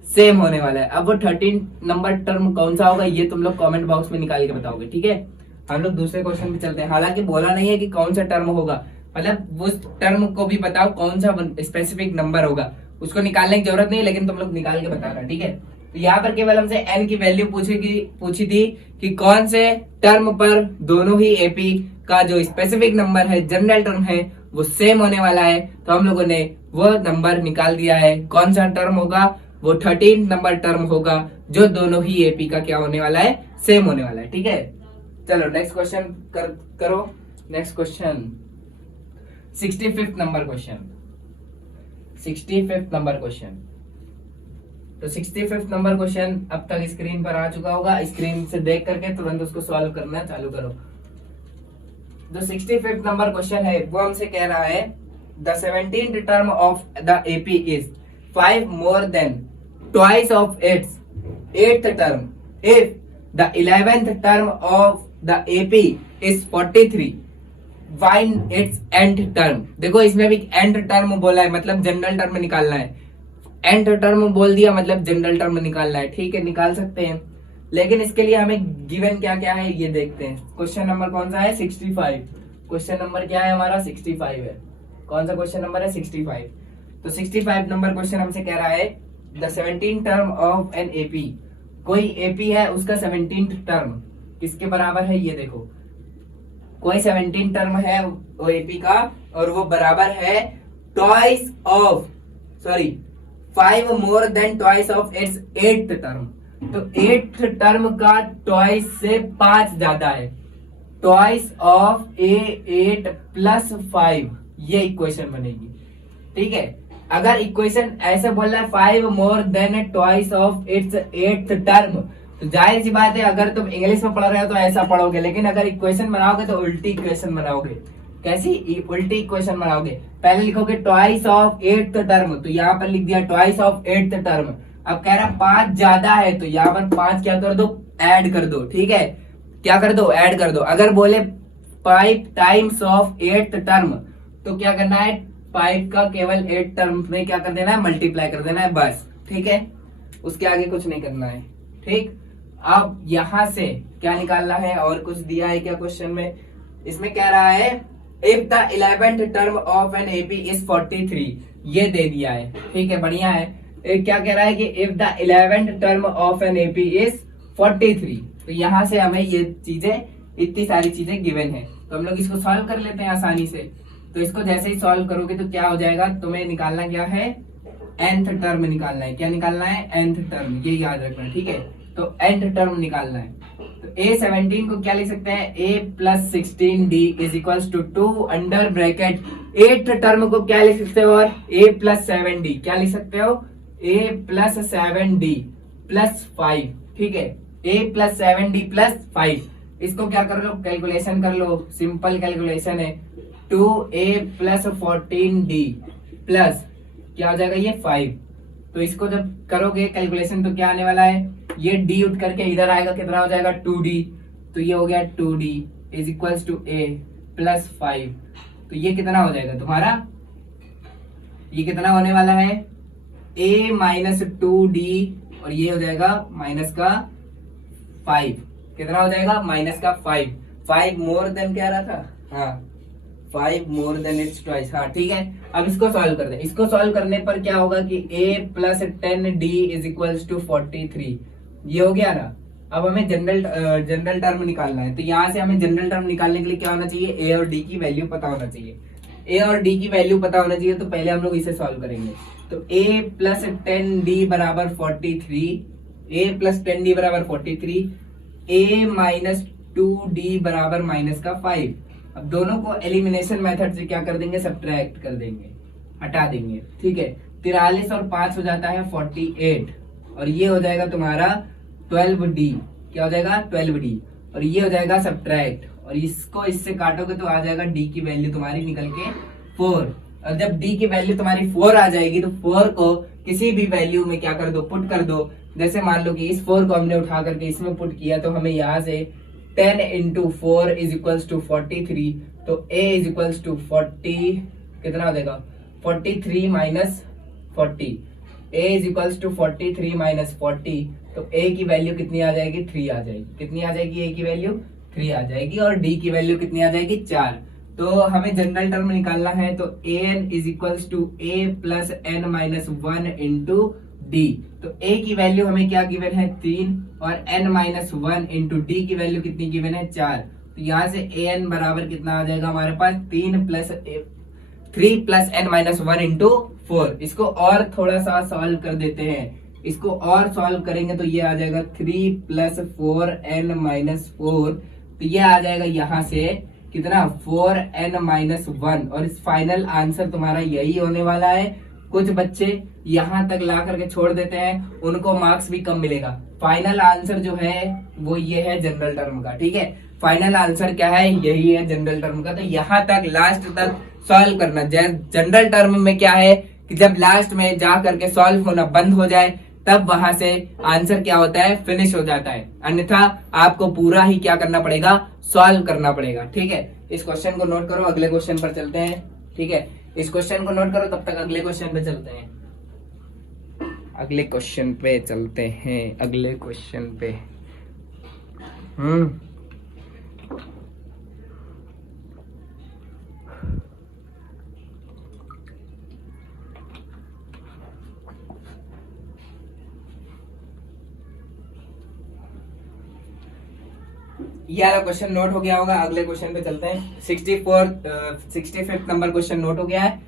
सेम होने वाला है। अब वो 13 नंबर टर्म कौन सा होगा ये तुम लोग कमेंट बॉक्स में निकाल के बताओगे। ठीक है, हम लोग दूसरे क्वेश्चन पे चलते हैं। हालांकि बोला नहीं है कि कौन सा टर्म होगा, मतलब उस टर्म को भी बताओ कौन सा स्पेसिफिक नंबर होगा, उसको निकालने की जरूरत नहीं, लेकिन तुम लोग निकाल के बताना। ठीक है, तो यहाँ पर केवल हमसे n की वैल्यू पूछी थी कि कौन से टर्म पर दोनों ही AP का जो स्पेसिफिक नंबर है, जनरल टर्म है, वो सेम होने वाला है। तो हम लोगों ने वो नंबर निकाल दिया है। कौन सा टर्म होगा? वो 13 नंबर टर्म होगा जो दोनों ही AP का क्या होने वाला है? सेम होने वाला है। ठीक है, चलो नेक्स्ट क्वेश्चन करो। Next question 65th number question. 65th number question. तो 65th नंबर क्वेश्चन अब तक स्क्रीन पर आ चुका होगा। स्क्रीन से देख करके तुरंत उसको सॉल्व करना चालू करो। जो 65th नंबर क्वेश्चन है वो हमसे कह रहा है the 17th term of the AP is 5 more than twice of its 8th term if the 11th term of the AP is 43 find its nth term। देखो इसमें भी nth term बोला है, मतलब जनरल टर्म निकालना है। nth टर्म बोल दिया मतलब जनरल टर्म निकालना है। ठीक है, निकाल सकते हैं, लेकिन इसके लिए हमें गिवन क्या क्या है ये देखते हैं। क्वेश्चन नंबर कौन सा है? 65। क्वेश्चन नंबर क्या है हमारा? 65 है। कौन सा क्वेश्चन नंबर है? 65। तो 65 नंबर क्वेश्चन हमसे कह रहा है the 17 term of an AP. कोई एपी है, उसका 17th टर्म किसके बराबर है? ये देखो, कोई 17 टर्म है वो एपी का और वो बराबर है twice of 5 more than twice of its 8th term. तो 8th टर्म का ट्वाइस से 5 ज्यादा है। ट्वाइस ऑफ ए 8 प्लस 5, ये इक्वेशन बनेगी। ठीक है, अगर इक्वेशन ऐसे बोल रहा है 5 more than twice of its 8th term, तो जाहिर सी बात है अगर तुम इंग्लिश में पढ़ रहे हो तो ऐसा पढ़ोगे, लेकिन अगर इक्वेशन बनाओगे तो उल्टी इक्वेशन बनाओगे। कैसी उल्टी इक्वेशन बनाओगे? पहले लिखोगे ट्वाइस ऑफ 8th टर्म, तो यहाँ पर लिख दिया ट्वाइस ऑफ 8th टर्म। अब कह रहा 5 ज्यादा है, तो यहाँ पर 5 क्या कर दो? ऐड कर दो। ठीक है, क्या कर दो? ऐड कर दो। अगर बोले 5 टाइम्स ऑफ 8th टर्म, तो क्या करना है? 5 का केवल 8 टर्म में क्या कर देना है? मल्टीप्लाई कर देना है, बस। ठीक है, उसके आगे कुछ नहीं करना है। ठीक, अब यहां से क्या निकालना है? और कुछ दिया है क्या क्वेश्चन में? इसमें कह रहा है if the 11th term of an AP is 43, ये दे दिया है। ठीक है, बढ़िया है। क्या कह रहा है कि if the 11th term of an AP is 43, तो यहां से हमें ये चीजें, इतनी सारी चीजें गिवन है, तो हम लोग इसको सॉल्व कर लेते हैं आसानी से। तो इसको जैसे ही सॉल्व करोगे तो क्या हो जाएगा? तुम्हें निकालना क्या है? nth टर्म निकालना है। क्या निकालना है? nth टर्म, ये याद रखना है। ठीक है, तो nth टर्म निकालना है। तो A17 को क्या लिख सकते हैं? A plus 16D is equal to 2 under bracket 8th term को क्या लिख सकते हो? और A प्लस 7D क्या लिख सकते हो? A plus 7D plus 5। ठीक है, A प्लस 7D प्लस 5, इसको क्या कर लो? कैलकुलेशन कर लो, सिंपल कैलकुलेशन है। 2A प्लस 14D प्लस क्या हो जाएगा? ये 5। तो इसको जब करोगे कैलकुलेशन तो क्या आने वाला है? ये D उठ करके इधर आएगा, कितना हो जाएगा? 2D। तो ये हो गया 2D is equal to A plus 5। तो ये कितना हो जाएगा तुम्हारा? ये कितना होने वाला है? A माइनस 2D, और ये हो जाएगा माइनस का 5। कितना हो जाएगा? माइनस का 5। 5 मोर देन क्या रहा था? हाँ, 5 मोर देन इट्स ट्वाइस। हाँ, ठीक है। अब इसको सॉल्व कर दे। इसको सॉल्व करने पर क्या होगा कि A plus 10D is equal to 43, ये हो गया ना। अब हमें जनरल टर्म निकालना है, तो यहाँ से हमें जनरल टर्म निकालने के लिए क्या होना चाहिए? A और D की वैल्यू पता होना चाहिए। A और D की वैल्यू पता होना चाहिए, तो पहले हम लोग इसे सॉल्व करेंगे। तो A प्लस 10D बराबर 43, A प्लस 10D बराबर 43, A माइनस 2D बराबर माइनस का 5। अब दोनों को एलिमिनेशन मेथड से क्या कर देंगे? सब्ट्रैक्ट कर देंगे, हटा देंगे। ठीक है, 43 और 5 हो जाता है 48, और ये हो जाएगा तुम्हारा 12D। क्या हो जाएगा? 12D, और ये हो जाएगा सब्ट्रैक्ट, और इसको इससे काटोगे तो आ जाएगा D की वैल्यू तुम्हारी निकल के 4। और जब D की वैल्यू तुम्हारी 4 आ जाएगी, तो 4 को किसी भी वैल्यू में क्या कर दो? पुट कर दो। जैसे मान लो कि इस 4 को हमने उठा करके इसमें पुट किया, तो हमें यहाँ से 10 इंटू 4 इज इक्वल्स टू 43। तो A इज इक्वल्स टू 40, कितना हो जाएगा? 43 minus 40। A is equals to 43 minus 40, तो A की वैल्यू कितनी आ जाएगी? 3 आ जाएगी। कितनी आ जाएगी? A की वैल्यू 3 आ जाएगी, और D की वैल्यू कितनी आ जाएगी? 4। तो हमें जनरल टर्म निकालना है, तो an is equals to A plus n minus 1 into D। तो A की वैल्यू हमें क्या गिवन है? 3, और n माइनस 1 इंटू D की वैल्यू कितनी गिवन है? 4। तो यहाँ से an बराबर कितना आ जाएगा हमारे पास? 3 प्लस n माइनस 1 इंटू 4। इसको और थोड़ा सा सॉल्व कर देते हैं। इसको और सॉल्व करेंगे तो ये आ जाएगा 3 प्लस 4n माइनस 4। तो ये आ जाएगा यहाँ से कितना? 4n माइनस 1, और इस फाइनल आंसर तुम्हारा यही होने वाला है कुछ बच्चे यहाँ तक ला करके छोड़ देते हैं, उनको मार्क्स भी कम मिलेगा। फाइनल आंसर जो है वो ये है जनरल टर्म का, ठीक है। फाइनल आंसर क्या है, यही है जनरल टर्म का। तो यहाँ तक लास्ट तक सॉल्व करना। जनरल टर्म में क्या है कि जब लास्ट में जा करके सॉल्व होना बंद हो जाए तब वहां से आंसर क्या होता है, फिनिश हो जाता है। अन्यथा आपको पूरा ही क्या करना पड़ेगा, सॉल्व करना पड़ेगा, ठीक है। इस क्वेश्चन को नोट करो, अगले क्वेश्चन पर चलते हैं, ठीक है। इस क्वेश्चन को नोट करो, तब तक अगले क्वेश्चन पे चलते हैं। अगले क्वेश्चन पे चलते हैं, अगले क्वेश्चन पे। ये वाला क्वेश्चन नोट हो गया होगा, अगले क्वेश्चन पे चलते हैं। 65th नंबर क्वेश्चन नोट हो गया है।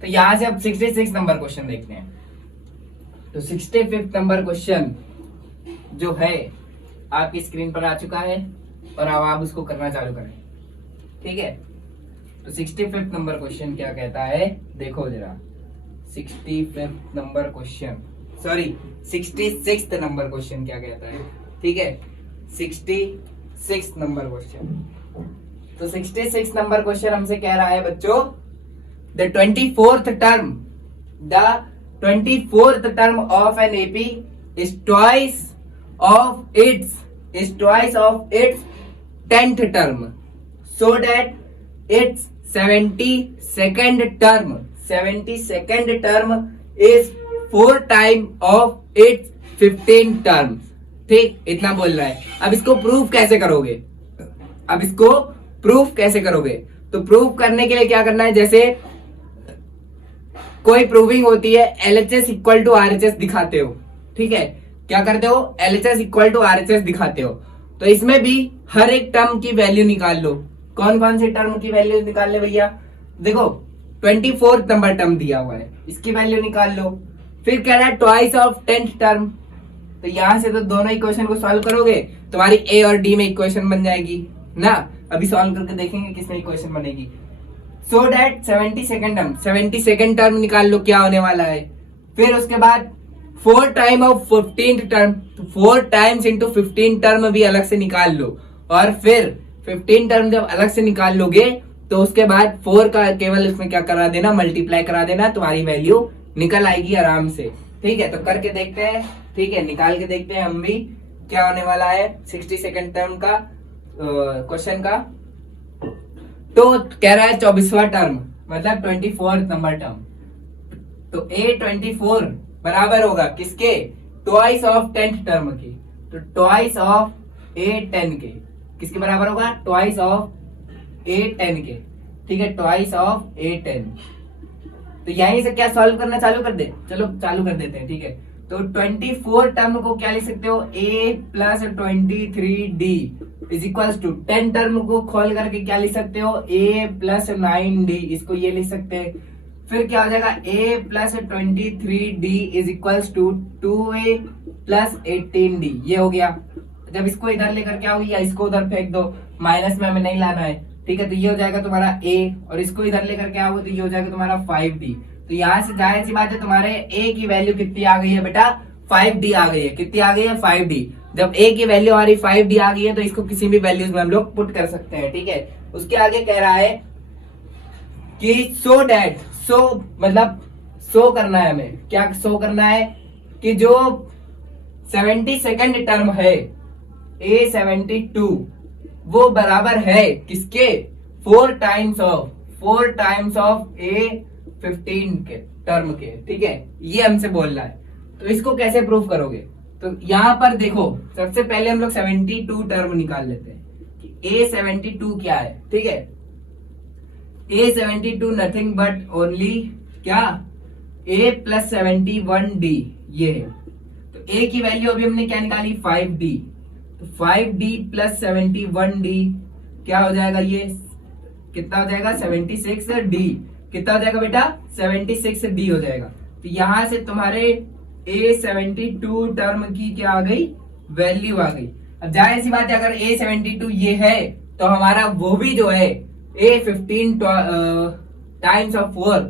तो यहां से अब 66 नंबर क्वेश्चन देखते हैं। तो 65th नंबर क्वेश्चन जो है आपकी स्क्रीन पर आ चुका है और अब आप उसको करना चालू करें, ठीक है। तो 65th नंबर क्वेश्चन क्या कहता है, देखो जरा। 65th number question, sorry 66th number question क्या कहता है, ठीक है। 66 नंबर क्वेश्चन। तो 66 नंबर क्वेश्चन हमसे कह रहा है बच्चों, the 24th term of an AP is twice of its 10th term, so that its 72nd term is 4 times of its 15th term। ठीक, इतना बोल रहा है। अब इसको प्रूफ कैसे करोगे, तो प्रूफ करने के लिए क्या करना है, जैसे कोई प्रूविंग होती है, LHS इक्वल टू RHS दिखाते हो, ठीक है। क्या करते हो, LHS इक्वल टू RHS दिखाते हो। तो इसमें भी हर एक टर्म की वैल्यू निकाल लो। कौन कौन से टर्म की वैल्यू निकाल ले भैया, देखो 24th नंबर टर्म दिया हुआ है, इसकी वैल्यू निकाल लो। फिर कह रहा है ट्वाइस ऑफ 10th टर्म। तो यहां से तो दोनों इक्वेशन को सॉल्व करोगे, तुम्हारी ए और डी में इक्वेशन बन जाएगी ना। अभी सॉल्व करके देखेंगे किसमें इक्वेशन बनेगी। सो दैट 72nd टर्म निकाल लो क्या होने वाला है। फिर उसके बाद 4 टाइम ऑफ 15th टर्म, तो 4 टाइम्स इंटू 15 टर्म भी अलग से निकाल लो। और फिर 15 टर्म जब अलग से निकाल लोगे तो उसके बाद 4 का केवल इसमें क्या करा देना, मल्टीप्लाई करा देना, तुम्हारी वैल्यू निकल आएगी आराम से, ठीक है। तो करके देखते हैं, ठीक है, निकाल के देखते हैं हम भी क्या होने वाला है 62nd टर्म का क्वेश्चन का। तो कह रहा है 24वां टर्म, मतलब 24th नंबर टर्म। तो A24 बराबर होगा किसके, ट्वाइस ऑफ 10th टर्म की। तो ट्वाइस ऑफ A10 के, किसके बराबर होगा, ट्वाइस ऑफ A10 के, ठीक है, ट्वाइस ऑफ A10। तो यहीं से क्या सॉल्व करना चालू कर दे, चलो चालू कर देते हैं, ठीक है। तो 24 टर्म को क्या लिख सकते हो, A plus 23D is equal to 10 term को खोल करके क्या लिख सकते हो, A प्लस 9D, इसको ये लिख सकते हैं। फिर क्या हो जाएगा, A plus 23D is equal to 2A plus 18D, ये हो गया। जब इसको इधर लेकर क्या हो, या इसको उधर फेंक दो, माइनस में हमें नहीं लाना है, ठीक है। तो ये हो जाएगा तुम्हारा A, और इसको इधर लेकर क्या होगा, तो ये हो जाएगा तुम्हारा 5D। तो यहाँ से जाहिर सी बात है तुम्हारे A की वैल्यू कितनी आ गई है बेटा, 5D आ गई है। कितनी आ गई है, 5D। जब A की वैल्यू हमारी 5D आ गई है तो इसको किसी भी वैल्यूज में हम लोग पुट कर सकते हैं, ठीक है। उसके आगे कह रहा है कि सो डैट, सो मतलब शो करना है हमें, क्या शो करना है कि जो 72nd टर्म है A72 वो बराबर है किसके, 4 टाइम्स ऑफ A15 के टर्म के, ठीक है। ये हमसे बोल रहा है। तो इसको कैसे प्रूफ करोगे, तो यहां पर देखो सबसे पहले हम लोग 72 टर्म निकाल लेते हैं कि A72 क्या है, ठीक है। A72 नथिंग बट ओनली क्या, A प्लस 71D ये है। तो A की वैल्यू अभी हमने क्या निकाली, 5D। तो 5D प्लस 71D क्या हो जाएगा, ये कितना हो जाएगा, 76D। कितना हो जाएगा बेटा, 76D हो जाएगा। तो यहां से तुम्हारे A72 टर्म की क्या आ गई, वैल्यू आ गई। अब जाहिर सी बात है अगर A72 ये है तो हमारा वो भी जो है A15 टाइम्स ऑफ 4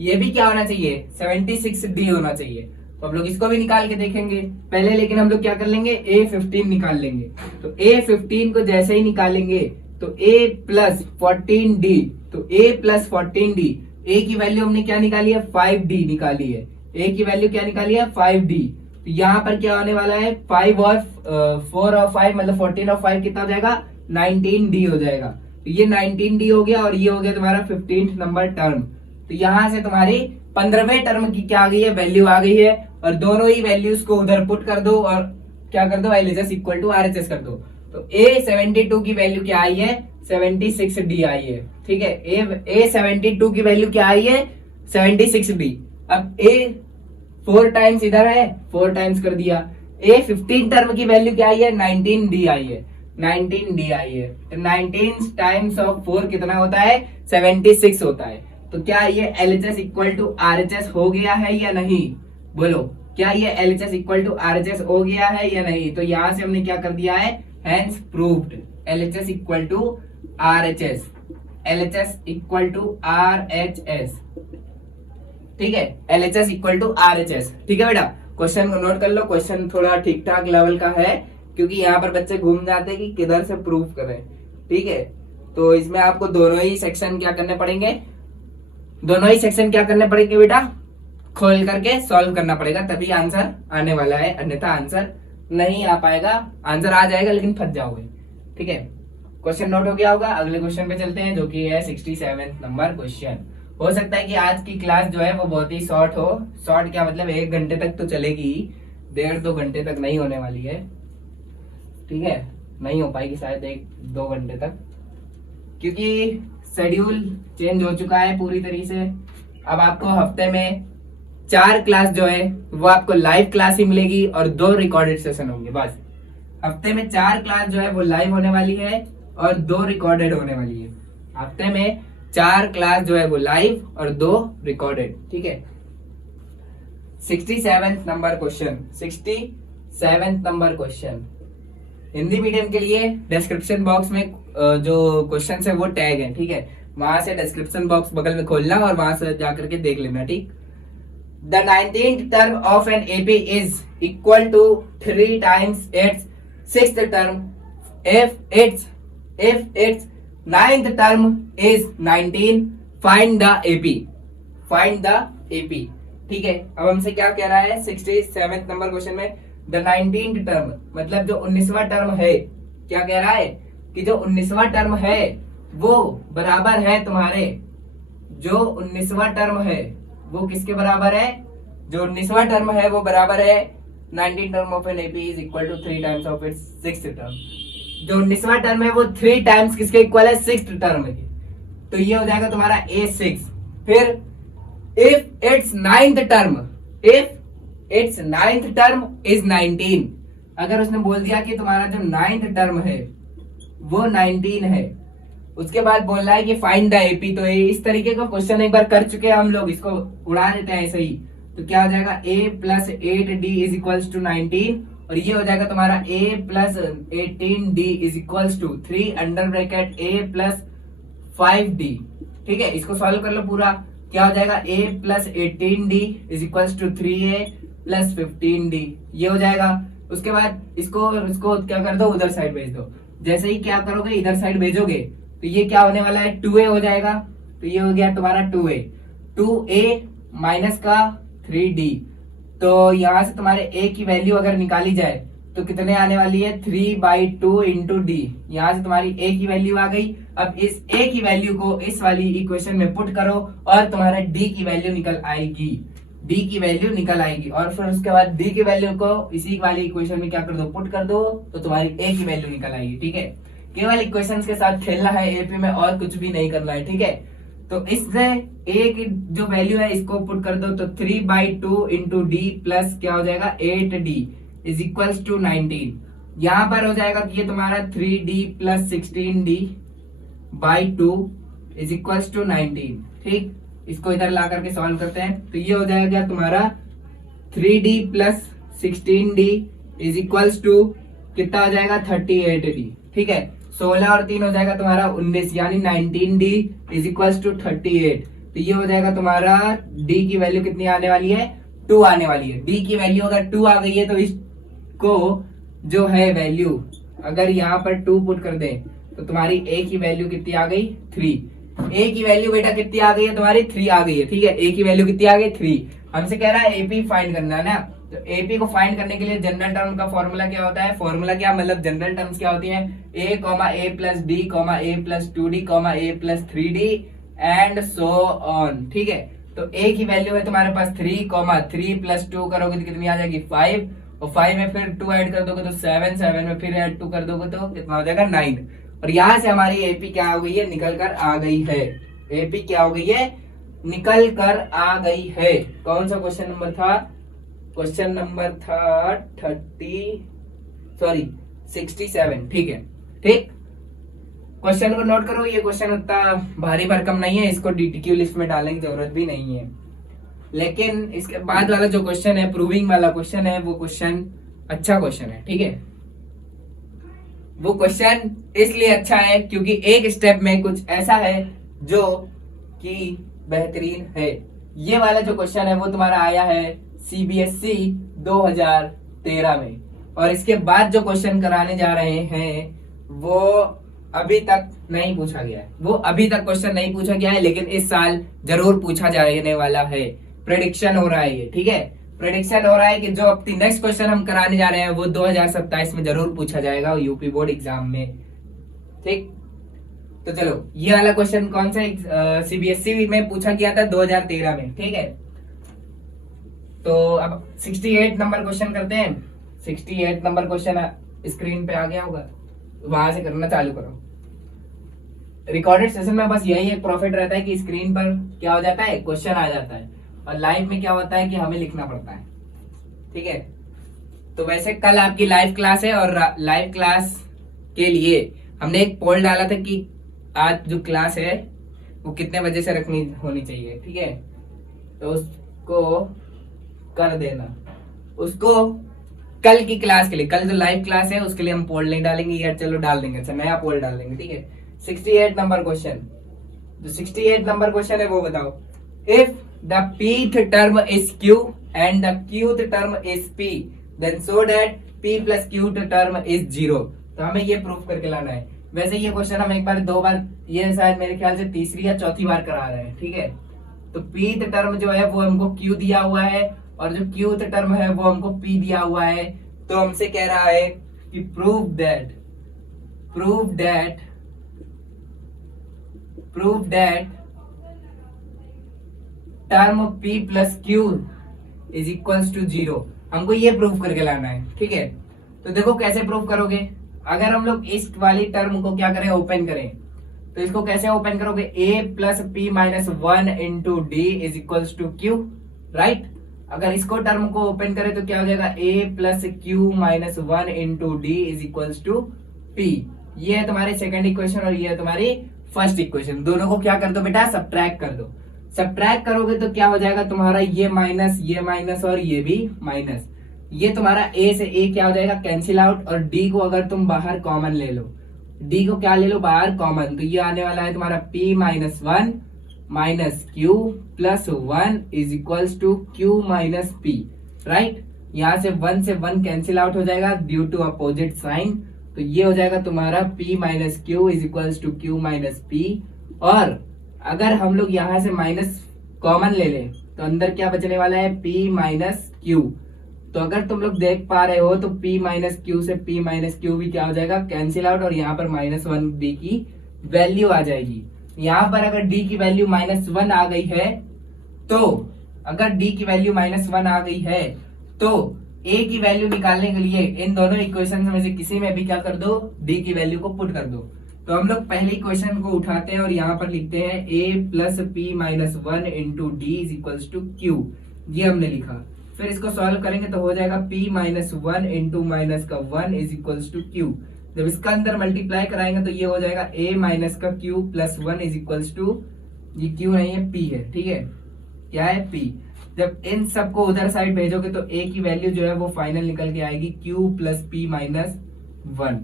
ये भी क्या होना चाहिए, 76D होना चाहिए। तो हम लोग इसको भी निकाल के देखेंगे पहले, लेकिन हम लोग क्या कर लेंगे, A15 निकाल लेंगे। तो A15 को जैसे ही निकालेंगे तो A प्लस 14D, तो A प्लस 14D, A की वैल्यू हमने क्या निकाली है, 5D निकाली है। A की वैल्यू क्या निकाली है, 5D। तो यहाँ पर क्या होने वाला है, 5 और 4 और 5 मतलब 14 और 5 कितना हो जाएगा, 19D हो जाएगा। तो ये 19D हो गया और ये हो गया तुम्हारा 15th नंबर टर्म। तो यहाँ से तुम्हारी 15वें टर्म की क्या आ गई है, वैल्यू आ गई है। और दोनों ही वैल्यूज को उधर पुट कर दो और क्या कर दो, LHS इक्वल टू RHS कर दो। तो A72 की वैल्यू क्या आई है, 76D आई है। ठीक है, A72 की वैल्यू क्या आई है, 76D। अब A 4 टाइम्स इधर है, 4 टाइम्स कर दिया। A15 टर्म की वैल्यू क्या आई है, 19D आई है, 19D आई है। तो 19 टाइम्स ऑफ 4 कितना होता है, 76 होता है। तो क्या ये LHS इक्वल टू RHS हो गया है या नहीं, बोलो, क्या ये LHS इक्वल टू RHS हो गया है या नहीं। तो यहां से हमने क्या कर दिया है, hence proved LHS equal to RHS, LHS equal to RHS। ठीक है, LHS इक्वल टू RHS। ठीक है बेटा, क्वेश्चन को नोट कर लो। क्वेश्चन थोड़ा ठीक ठाक लेवल का है, क्योंकि यहाँ पर बच्चे घूम जाते हैं कि किधर से प्रूव करें। ठीक है, तो इसमें आपको दोनों ही सेक्शन क्या करने पड़ेंगे, दोनों ही सेक्शन क्या करने पड़ेंगे बेटा, खोल करके सॉल्व करना पड़ेगा, तभी आंसर आने वाला है, अन्यथा आंसर नहीं आ पाएगा। आंसर आ जाएगा लेकिन फंस जाओगे। ठीक है, क्वेश्चन नोट हो गया होगा। अगले क्वेश्चन पे चलते हैं, जो कि है 67 नंबर क्वेश्चन। हो सकता है कि आज की क्लास जो है वो बहुत ही शॉर्ट हो। शॉर्ट क्या मतलब, 1 घंटे तक तो चलेगी, 1.5-2 घंटे तक नहीं होने वाली है। ठीक है, नहीं हो पाएगी शायद 1-2 घंटे तक, क्योंकि शेड्यूल चेंज हो चुका है पूरी तरीके से। अब आपको हफ्ते में 4 क्लास जो है वो आपको लाइव क्लास ही मिलेगी और 2 रिकॉर्डेड सेशन होंगे। बस हफ्ते में 4 क्लास जो है वो लाइव होने वाली है और 2 रिकॉर्डेड होने वाली है। हफ्ते में 4 क्लास जो है वो लाइव और 2 रिकॉर्डेड। ठीक है, 67 number question, 67 number question Hindi medium के लिए। डिस्क्रिप्शन बॉक्स में जो क्वेश्चन है वो टैग है। ठीक है, वहां से डिस्क्रिप्शन बॉक्स बगल में खोलना और वहां से जाकर के देख लेना। ठीक, the 19th term of an AP is equal to 3 times its 6th term if its 9th term is 19, find the AP, find the AP। ठीक है, अब हमसे क्या कह रहा है 67 नंबर क्वेश्चन में, द 19th टर्म मतलब जो 19वां टर्म है, क्या कह रहा है कि जो 19वां टर्म है वो बराबर है तुम्हारे, जो 19वां टर्म है वो किसके बराबर है, जो 19वां टर्म है वो बराबर है 19 term of an AP is equal to 3 times of its 6th term. जो 19वां टर्म है वो 3 टाइम्स किसके इक्वल है, 6th टर्म के। तो ये हो जाएगा तुम्हारा A6। फिर if it's 9th term, if it's 9th term is 19, अगर उसने बोल दिया कि तुम्हारा जो 9th टर्म है वो 19 है, उसके बाद बोल रहा है कि फाइंड द एपी। तो इस तरीके का क्वेश्चन एक बार कर चुके हैं हम लोग, इसको उड़ा देते हैं ऐसे ही। तो क्या हो जाएगा, a plus 8d is equals to 19, और ये हो जाएगा तुम्हारा a plus 18d is equals to 3 under bracket a plus 5d। ठीक है, इसको सॉल्व कर लो पूरा। क्या हो जाएगा, a plus 18d is equals to 3a plus 15d, ये हो जाएगा। उसके बाद इसको क्या कर दो, उधर साइड भेज दो। जैसे ही क्या करोगे, इधर साइड भेजोगे तो ये क्या होने वाला है, 2a हो जाएगा। तो ये हो गया तुम्हारा 2a माइनस का 3d। तो यहां से तुम्हारे a की वैल्यू अगर निकाली जाए तो कितने आने वाली है, 3/2 इंटू डी। यहाँ से तुम्हारी a की वैल्यू आ गई। अब इस a की वैल्यू को इस वाली इक्वेशन में पुट करो और तुम्हारा d की वैल्यू निकल आएगी, d की वैल्यू निकल आएगी। और फिर उसके बाद d की वैल्यू को इसी वाली इक्वेशन में क्या कर दो, पुट कर दो, तो तुम्हारी a की वैल्यू निकल आएगी। ठीक है, केवल इक्वेशंस के साथ खेलना है एपी में, और कुछ भी नहीं करना है। ठीक है, तो इससे a की जो वैल्यू है इसको पुट कर दो, तो 3/2 इंटू डी प्लस क्या हो जाएगा 8d इज इक्वल्स टू 19। यहाँ पर हो जाएगा कि ये तुम्हारा 3d plus 16d by 2 is equals to 19। ठीक, इसको इधर ला करके सॉल्व करते हैं। तो ये हो जाएगा तुम्हारा 3d plus 16d is equals to कितना हो जाएगा 38d। ठीक है, 16 और 3 हो जाएगा तुम्हारा 19, यानी 19d इज इक्वल्स टू 38। तो ये हो जाएगा तुम्हारा डी की वैल्यू कितनी आने वाली है, 2 आने वाली है। डी की वैल्यू अगर 2 आ गई है तो इसको जो है वैल्यू अगर यहाँ पर 2 पुट कर दे तो तुम्हारी ए की वैल्यू कितनी आ गई, 3। ए की वैल्यू बेटा कितनी आ गई है तुम्हारी, 3 आ गई है, ठीक है। ए की वैल्यू कितनी आ गई, 3। हमसे कह रहा है एपी फाइंड करना है ना, तो एपी को फाइंड करने के लिए जनरल टर्म का फॉर्मूला क्या होता है, फॉर्मूला क्या मतलब जनरल टर्म्स क्या होती हैं, a comma a plus d comma a plus 2d comma a plus 3d and so on, ठीक है। तो ए की वैल्यू है तुम्हारे पास 3 कॉमा 3 प्लस 2 करोगे तो कितनी आ जाएगी 5, और 5 में फिर 2 ऐड कर दोगे तो 7, 7 में फिर ऐड 2 कर दोगे तो कितना हो जाएगा 9। और यहां से हमारी एपी क्या हो गई है, निकल कर आ गई है। एपी क्या हो गई है, निकल कर आ गई है। कौन सा क्वेश्चन नंबर था, क्वेश्चन नंबर था 67, ठीक है। ठीक, क्वेश्चन को नोट करो, ये क्वेश्चन उतना भारी भरकम नहीं है, इसको डीटीक्यू लिस्ट में डालने की जरूरत भी नहीं है। लेकिन इसके बाद वाला जो क्वेश्चन है, प्रूविंग वाला क्वेश्चन है, वो क्वेश्चन अच्छा क्वेश्चन है, ठीक है। वो क्वेश्चन इसलिए अच्छा है क्योंकि एक स्टेप में कुछ ऐसा है जो कि बेहतरीन है। ये वाला जो क्वेश्चन है वो तुम्हारा आया है सीबीएसई 2013 में, और इसके बाद जो क्वेश्चन कराने जा रहे हैं वो अभी तक नहीं पूछा गया है, वो अभी तक क्वेश्चन नहीं पूछा गया है, लेकिन इस साल जरूर पूछा जाने वाला है। प्रेडिक्शन हो रहा है ये, ठीक है। प्रेडिक्शन हो रहा है कि जो अब नेक्स्ट क्वेश्चन हम कराने जा रहे हैं वो 2027 में जरूर पूछा जाएगा यूपी बोर्ड एग्जाम में, ठीक। तो चलो, ये वाला क्वेश्चन कौन सा सीबीएसई में पूछा गया था 2013 में, ठीक है। तो अब 68 नंबर क्वेश्चन करते हैं। 68 नंबर क्वेश्चन स्क्रीन पे आ गया होगा, वहां से करना चालू करो। रिकॉर्डेड सेशन में बस यही एक प्रॉफिट रहता है कि स्क्रीन पर क्या हो जाता है, क्वेश्चन आ जाता है, और लाइव में क्या होता है कि हमें लिखना पड़ता है, ठीक है। तो वैसे कल आपकी लाइव क्लास है, और लाइव क्लास के लिए हमने एक पोल डाला था कि आज जो क्लास है वो कितने बजे से रखनी होनी चाहिए, ठीक है। तो उसको कर देना, उसको कल की क्लास के लिए, कल जो लाइव क्लास है उसके लिए हम पोल नहीं डालेंगे यार, चलो डाल देंगे, अच्छा नया पोल डाल देंगे, ठीक है। 68 नंबर क्वेश्चन, जो 68 नंबर क्वेश्चन है वो बताओ, if the pth term is q and the qth term is p then so that p plus qth term is 0। तो हमें ये प्रूफ करके लाना है। वैसे ये क्वेश्चन हम एक बार, दो बार, ये शायद मेरे ख्याल से तीसरी या चौथी बार करा रहे हैं, ठीक है। तो pth टर्म जो है वो हमको q दिया हुआ है, और जो qth टर्म है वो हमको p दिया हुआ है। तो हमसे कह रहा है कि prove that term p plus q is equals to 0। हमको ये प्रूव करके लाना है, ठीक है। तो देखो कैसे प्रूव करोगे, अगर हम लोग इस वाली टर्म को क्या करें, ओपन करें, तो इसको कैसे ओपन करोगे, a plus p minus 1 into d is equals to q, right. अगर इसको टर्म को ओपन करें तो क्या हो जाएगा, a plus q minus 1 into d is equals to p। ये है तुम्हारी सेकंड इक्वेशन और ये है तुम्हारी फर्स्ट इक्वेशन। दोनों को क्या कर दो बेटा, सब्ट्रैक्ट कर दो। सब्ट्रैक्ट करोगे तो क्या हो जाएगा तुम्हारा, ये माइनस और ये भी माइनस। ये तुम्हारा a से a क्या हो जाएगा, कैंसिल आउट, और d को अगर तुम बाहर कॉमन ले लो, d को क्या ले लो बाहर कॉमन, तो ये आने वाला है तुम्हारा p minus 1 minus q plus 1 is equals to q minus p, right. यहाँ से 1 से 1 कैंसिल आउट हो जाएगा ड्यू टू अपोजिट साइन, तो ये हो जाएगा तुम्हारा p minus q is equals to q minus p। और अगर हम लोग यहाँ से माइनस कॉमन ले लें तो अंदर क्या बचने वाला है, p माइनस क्यू। तो अगर तुम लोग देख पा रहे हो तो p माइनस क्यू से p माइनस क्यू भी क्या हो जाएगा, कैंसिल आउट, और यहाँ पर -1 d की वैल्यू आ जाएगी। यहाँ पर अगर d की वैल्यू -1 आ गई है, तो अगर d की वैल्यू -1 आ गई है तो a की वैल्यू निकालने के लिए इन दोनों इक्वेशन में से किसी में भी क्या कर दो, d की वैल्यू को पुट कर दो। तो हम लोग पहले इक्वेशन को उठाते हैं और यहाँ पर लिखते हैं a plus p minus 1 into d is equals to q, ये हमने लिखा। फिर इसको सॉल्व करेंगे तो हो जाएगा p माइनस 1 इंटू माइनस का 1 इज इक्वल्स टू क्यू। जब इसका अंदर मल्टीप्लाई कराएंगे तो ये हो जाएगा a माइनस का q plus 1 is equals to, ये q नहीं है p है, ठीक है, क्या है p। जब इन सबको उधर साइड भेजोगे तो a की वैल्यू जो है वो फाइनल निकल के आएगी q प्लस p माइनस 1,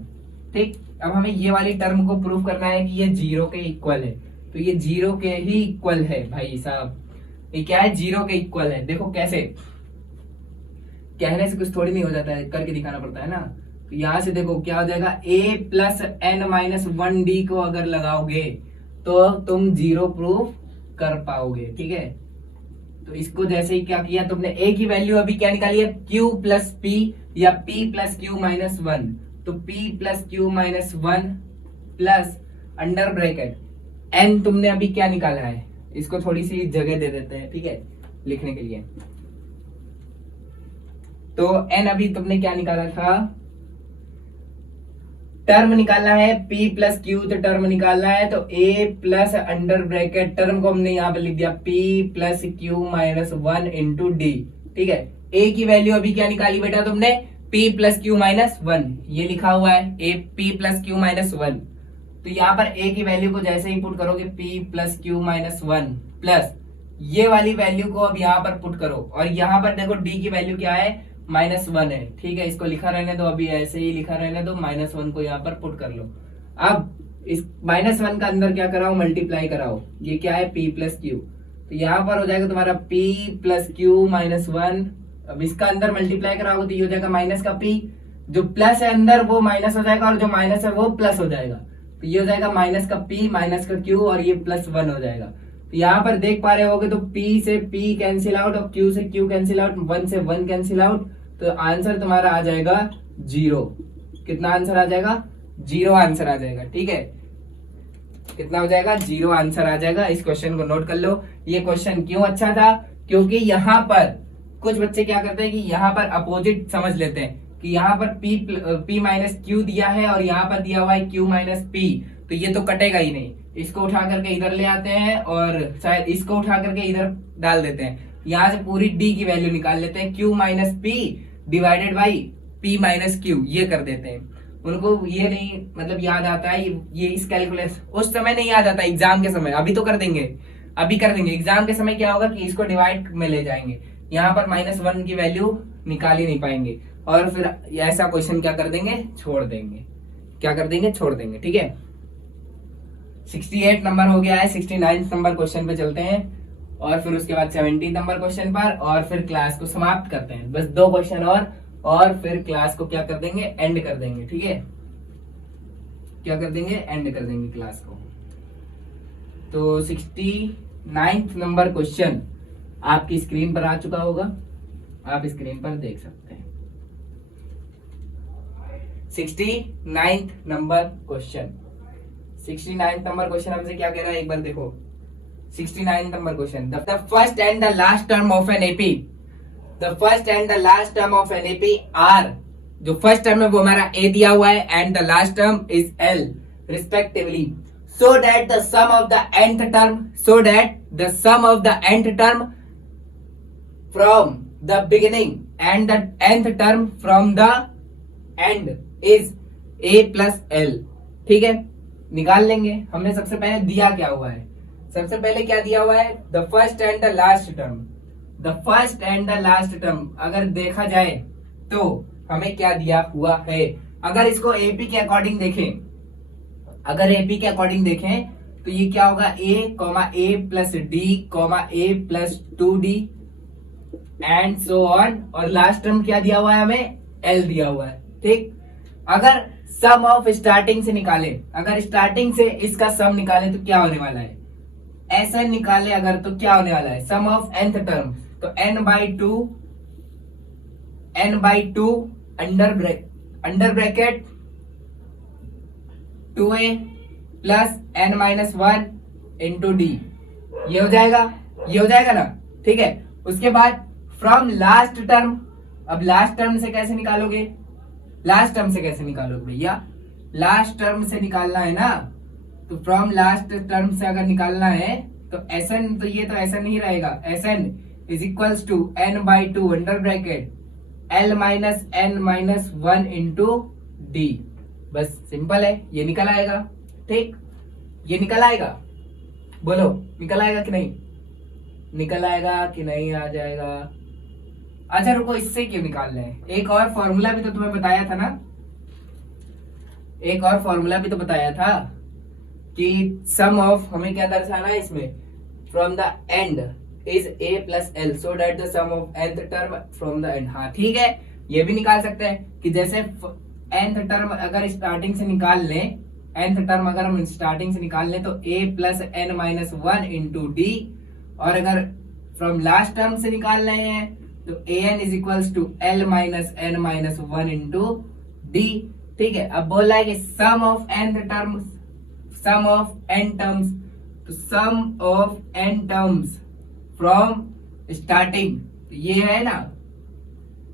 ठीक। अब हमें ये वाली टर्म को प्रूव करना है कि ये 0 के इक्वल है। तो ये 0 के ही इक्वल है भाई साहब। ये क्या है, 0 के इक्वल है। देखो कैसे, कहने से कुछ थोड़ी नहीं हो जाता है, करके दिखाना पड़ता है ना। तो यहां से देखो क्या हो जाएगा, a plus n minus 1d को अगर लगाओगे तो तुम 0 प्रूफ कर पाओगे, ठीक है। तो इसको जैसे ही क्या किया तुमने, a की वैल्यू अभी क्या निकाली है, q प्लस p या p प्लस क्यू माइनस 1। तो p plus q minus 1 plus under bracket n तुमने अभी क्या निकाला है, इसको थोड़ी सी जगह दे देते हैं, ठीक है, लिखने के लिए। तो n अभी तुमने क्या निकाला था, टर्म निकालना है p प्लस क्यू, तो टर्म निकालना है तो a plus under bracket term को हमने यहाँ पे लिख दिया p plus q minus 1 into d, ठीक है। a की वैल्यू अभी क्या निकाली बेटा तुमने, p प्लस क्यू माइनस 1, ये लिखा हुआ है a p plus q minus 1। तो यहाँ पर a की वैल्यू को जैसे ही पुट करोगे p plus q minus 1 plus ये वाली वैल्यू को अब यहाँ पर पुट करो, और यहाँ पर देखो d की वैल्यू क्या है, -1 है, ठीक है। इसको लिखा रहने दो, अभी ऐसे ही लिखा रहने दो, -1 को यहाँ पर पुट कर लो। अब इस -1 का अंदर क्या कराओ, मल्टीप्लाई कराओ, ये क्या है p प्लस क्यू, तो यहाँ पर हो जाएगा तुम्हारा p प्लस क्यू माइनस 1। अब इसका अंदर मल्टीप्लाई कराओगे तो ये हो जाएगा माइनस का p, जो प्लस है अंदर वो माइनस हो जाएगा और जो माइनस है वो प्लस हो जाएगा, तो ये हो जाएगा माइनस का p माइनस का q और ये +1 हो जाएगा। तो यहाँ पर देख पा रहे होगे तो p से p कैंसिल आउट और q से q कैंसिल आउट, 1 से 1 कैंसिल आउट, तो आंसर तुम्हारा आ जाएगा 0। कितना आंसर आ जाएगा, 0 आंसर आ जाएगा, ठीक है। कितना हो जाएगा, 0 आंसर आ जाएगा। इस क्वेश्चन को नोट कर लो। ये क्वेश्चन क्यों अच्छा था, क्योंकि यहाँ पर कुछ बच्चे क्या करते हैं कि यहाँ पर अपोजिट समझ लेते हैं कि यहाँ पर p माइनस क्यू दिया है और यहाँ पर दिया हुआ है q माइनस p, तो ये तो कटेगा ही नहीं, इसको उठा करके इधर ले आते हैं और शायद इसको उठा करके इधर डाल देते हैं, यहाँ से पूरी d की वैल्यू निकाल लेते हैं, q minus p divided by p minus Q, ये कर देते हैं। उनको ये नहीं मतलब याद आता है, ये इस कैलकुलेशन उस समय नहीं याद आता, एग्जाम के समय। अभी तो कर देंगे, अभी कर देंगे, एग्जाम के समय क्या होगा कि इसको डिवाइड में ले जाएंगे, यहाँ पर -1 की वैल्यू निकाल ही नहीं पाएंगे और फिर ऐसा क्वेश्चन क्या कर देंगे, छोड़ देंगे। क्या कर देंगे, छोड़ देंगे, ठीक है। 68 नंबर हो गया है, 69 नंबर क्वेश्चन पे चलते हैं और फिर उसके बाद 70 नंबर क्वेश्चन पर और फिर क्लास को समाप्त करते हैं। बस 2 क्वेश्चन और फिर क्लास को क्या कर देंगे, एंड कर देंगे, ठीक है। क्या कर देंगे, एंड कर देंगे क्लास को। तो 69 नंबर क्वेश्चन आपकी स्क्रीन पर आ चुका होगा, आप स्क्रीन पर देख सकते हैं। 69 नंबर क्वेश्चन, 69 नंबर क्वेश्चन हमसे क्या कह रहा है, एक बार देखो। 69 number question, the first and the last term of an AP, the first and the last term of an AP are, जो फर्स्ट टर्म है वो हमारा a दिया हुआ है and the last term is l respectively, so that the sum of the nth term, so that the sum of the nth term from the beginning and the nth term from the end is a plus l, ठीक है। निकाल लेंगे। हमने सबसे पहले दिया क्या हुआ है, सबसे पहले क्या दिया हुआ है, the first and the last term, the first and the last term अगर देखा जाए तो हमें क्या दिया हुआ है। अगर इसको एपी के अकॉर्डिंग देखें, अगर एपी के अकॉर्डिंग देखें तो ये क्या होगा, a plus D a plus 2d and so on, और लास्ट टर्म क्या दिया हुआ है हमें, l दिया हुआ है, ठीक। अगर सम ऑफ स्टार्टिंग से निकाले, अगर स्टार्टिंग से इसका सम निकाले तो क्या होने वाला है, ऐसा निकाले अगर तो क्या होने वाला है, सम ऑफ nth टर्म, तो n by two under bracket 2a plus n minus 1 into d, ये हो जाएगा, ये हो जाएगा ना, ठीक है। उसके बाद फ्रॉम लास्ट टर्म, अब लास्ट टर्म से कैसे निकालोगे, लास्ट टर्म से कैसे निकालोगे भैया, लास्ट टर्म से निकालना है ना, तो फ्रॉम लास्ट टर्म से अगर निकालना है तो Sn, तो ये तो Sn ही रहेगा, Sn is equals to n by two under bracket l minus n minus 1 into d, बस सिंपल है, ये निकल आएगा, ठीक। ये निकल आएगा, बोलो निकल आएगा कि नहीं, निकल आएगा कि नहीं आ जाएगा। अच्छा रुको, इससे क्यों निकाल रहे हैं, एक और फॉर्मूला भी तो तुम्हें बताया था ना, एक और फॉर्मूला भी तो बताया था, कि सम ऑफ हमें क्या दर्शाना है इसमें, from the end is a plus l so that the sum of nth term from the end. हाँ ठीक है, ये भी निकाल सकते हैं कि जैसे nth टर्म अगर स्टार्टिंग से निकाल लें, nth टर्म अगर हम स्टार्टिंग से निकाल लें तो a plus n minus one into d, और अगर फ्रॉम लास्ट टर्म से निकाल रहे हैं तो an is equals to l minus n minus one into d. ठीक है, अब बोला है कि sum of nth term, sum of n terms, तो sum of n terms from starting, ये है ना,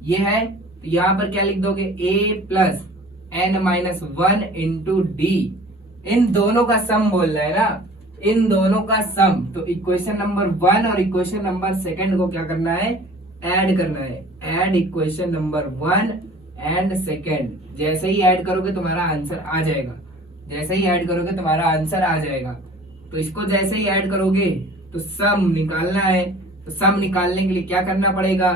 ये है, तो यहां पर क्या लिख दोगे, a plus n minus one into d, इन दोनों का सम बोल रहा है ना, इन दोनों का सम। तो इक्वेशन नंबर 1 और इक्वेशन नंबर 2 को क्या करना है, ऐड करना है। ऐड इक्वेशन नंबर 1 एंड 2, जैसे ही ऐड करोगे तुम्हारा आंसर आ जाएगा, जैसे ही ऐड करोगे तुम्हारा आंसर आ जाएगा। तो इसको जैसे ही ऐड करोगे तो सम निकालना है, तो सम निकालने के लिए क्या करना पड़ेगा,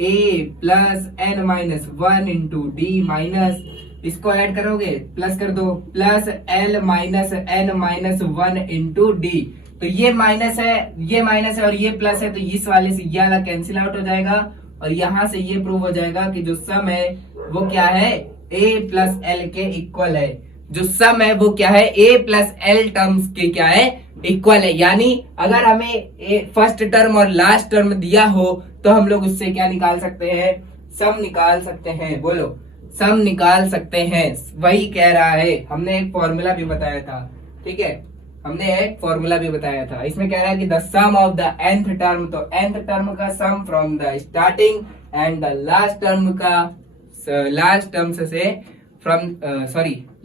a plus n minus one into d minus, इसको ऐड करोगे प्लस कर दो, plus l minus n minus one into d. तो ये माइनस है, ये माइनस है और ये प्लस है, तो इस वाले से ये वाला कैंसिल आउट हो जाएगा और यहाँ से ये प्रूव हो जाएगा कि जो सम है वो क्या है, a प्लस एल के इक्वल है। जो सम है वो क्या है, a प्लस एल टर्म्स के क्या है, इक्वल है। यानी अगर हमें फर्स्ट टर्म और लास्ट टर्म दिया हो तो हम लोग उससे क्या निकाल सकते हैं, सम निकाल सकते हैं। बोलो, सम निकाल सकते हैं, वही कह रहा है। हमने एक फॉर्मूला भी बताया था, ठीक है, हमने एक फॉर्मूला भी बताया था। इसमें कह रहा है कि the sum of the nth term, तो nth टर्म का sum from the starting and the last term का, लास्ट टर्म से फ्रॉम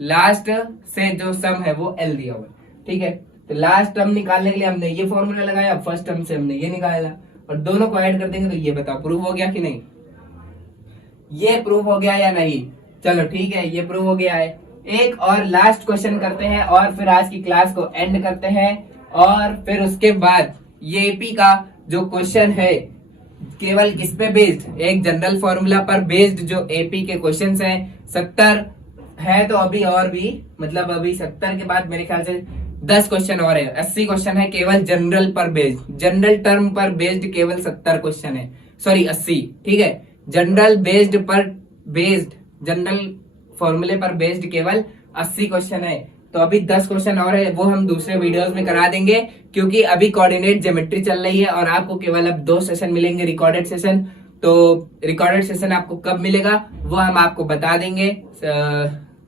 लास्ट से जो सम है वो एल दिया हुआ, ठीक है। तो लास्ट टर्म निकालने के लिए हमने ये फॉर्मूला लगाया, फर्स्ट टर्म से हमने ये निकाला और दोनों को ऐड कर देंगे तो ये बताओ प्रूव हो गया कि नहीं, ये प्रूव हो गया या नहीं। चलो ठीक है, ये प्रूव हो गया है। एक और लास्ट क्वेश्चन करते हैं और फिर आज की क्लास को एंड करते हैं। और फिर उसके बाद ये एपी का जो क्वेश्चन है केवल किस पे बेस्ड, एक जनरल फॉर्मूला पर बेस्ड जो एपी के क्वेश्चंस हैं 70 है। तो अभी और भी मतलब अभी 70 के बाद मेरे ख्याल से 10 क्वेश्चन और है, 80 क्वेश्चन है केवल जनरल पर बेस्ड, जनरल टर्म पर बेस्ड केवल 70 क्वेश्चन है, सॉरी 80, ठीक है। जनरल बेस्ड पर बेस्ड, जनरल फॉर्मूले पर बेस्ड केवल 80 क्वेश्चन है। तो अभी 10 क्वेश्चन और है, वो हम दूसरे वीडियोस में करा देंगे क्योंकि अभी कोऑर्डिनेट ज्योमेट्री चल रही है और आपको केवल अब 2 सेशन मिलेंगे रिकॉर्डेड सेशन। तो रिकॉर्डेड सेशन आपको कब मिलेगा वो हम आपको बता देंगे,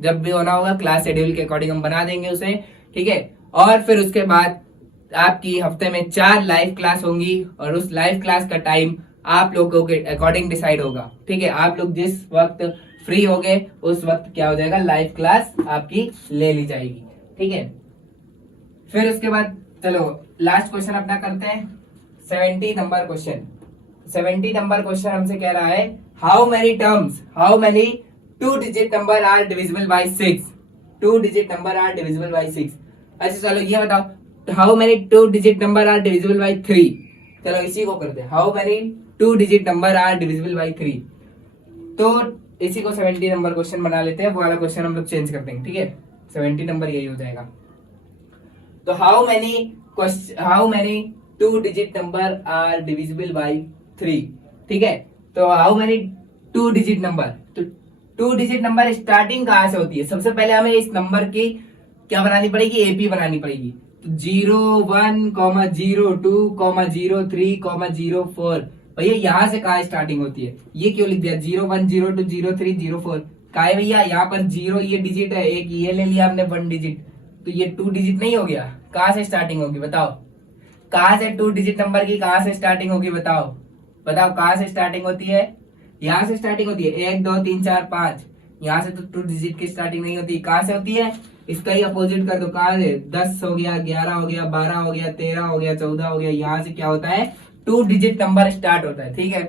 जब भी होना होगा क्लास शेड्यूल के अकॉर्डिंग हम बना देंगे उसे, ठीक है। और फिर उसके बाद आपकी हफ्ते में 4 लाइव क्लास होंगी और उस लाइव क्लास का टाइम आप लोगों के अकॉर्डिंग डिसाइड होगा, ठीक है। आप लोग जिस वक्त फ्री होगे उस वक्त क्या हो जाएगा, लाइव क्लास आपकी ले ली जाएगी, ठीक है। फिर उसके बाद चलो लास्ट क्वेश्चन अपना करते हैं, 70 नंबर क्वेश्चन। 70 नंबर क्वेश्चन हमसे कह रहा है how many terms, how many 2 digit number are divisible by 6, 2 digit number are divisible by 6। अच्छा चलो ये बताओ how many 2 digit number are divisible by 3। चलो इसी को करते हैं, how many 2 digit number are divisible by 3। तो इसी को 70 नंबर क्वेश्चन बना लेते हैं, वो वाला क्वेश्चन हम लोग चेंज कर देंगे, ठीक है। 70 नंबर यही हो जाएगा। तो how many 2 digit number are divisible by 3, ठीक है। तो हाउ मेनी 2 डिजिट नंबर, तो 2 डिजिट नंबर स्टार्टिंग कहां से होती है, सबसे पहले हमें इस नंबर की क्या बनानी पड़ेगी, एपी बनानी पड़ेगी। तो 01, 02, 03, 04, भैया यहाँ से कहा स्टार्टिंग होती है, ये क्यों लिख दिया 01, 02, 03, 04, का है भैया, यहाँ पर 0 ये डिजिट है, एक ये ले लिया हमने 1 डिजिट, तो ये 2 डिजिट नहीं हो गया। कहाँ से स्टार्टिंग होगी बताओ, कहाँ से 2 डिजिट नंबर की कहाँ से स्टार्टिंग होगी बताओ, बताओ कहाँ से स्टार्टिंग होती है, यहाँ से स्टार्टिंग होती है, 1 2 3 4 5, यहाँ से तो 2 डिजिट की स्टार्टिंग नहीं होती। कहाँ से होती है, इसका ही अपोजिट कर दो, कहाँ से 10 हो गया, 11 हो गया, 12 हो गया, 13 हो गया, 14 हो गया, यहाँ से क्या होता है 2 डिजिट नंबर स्टार्ट होता है, ठीक है।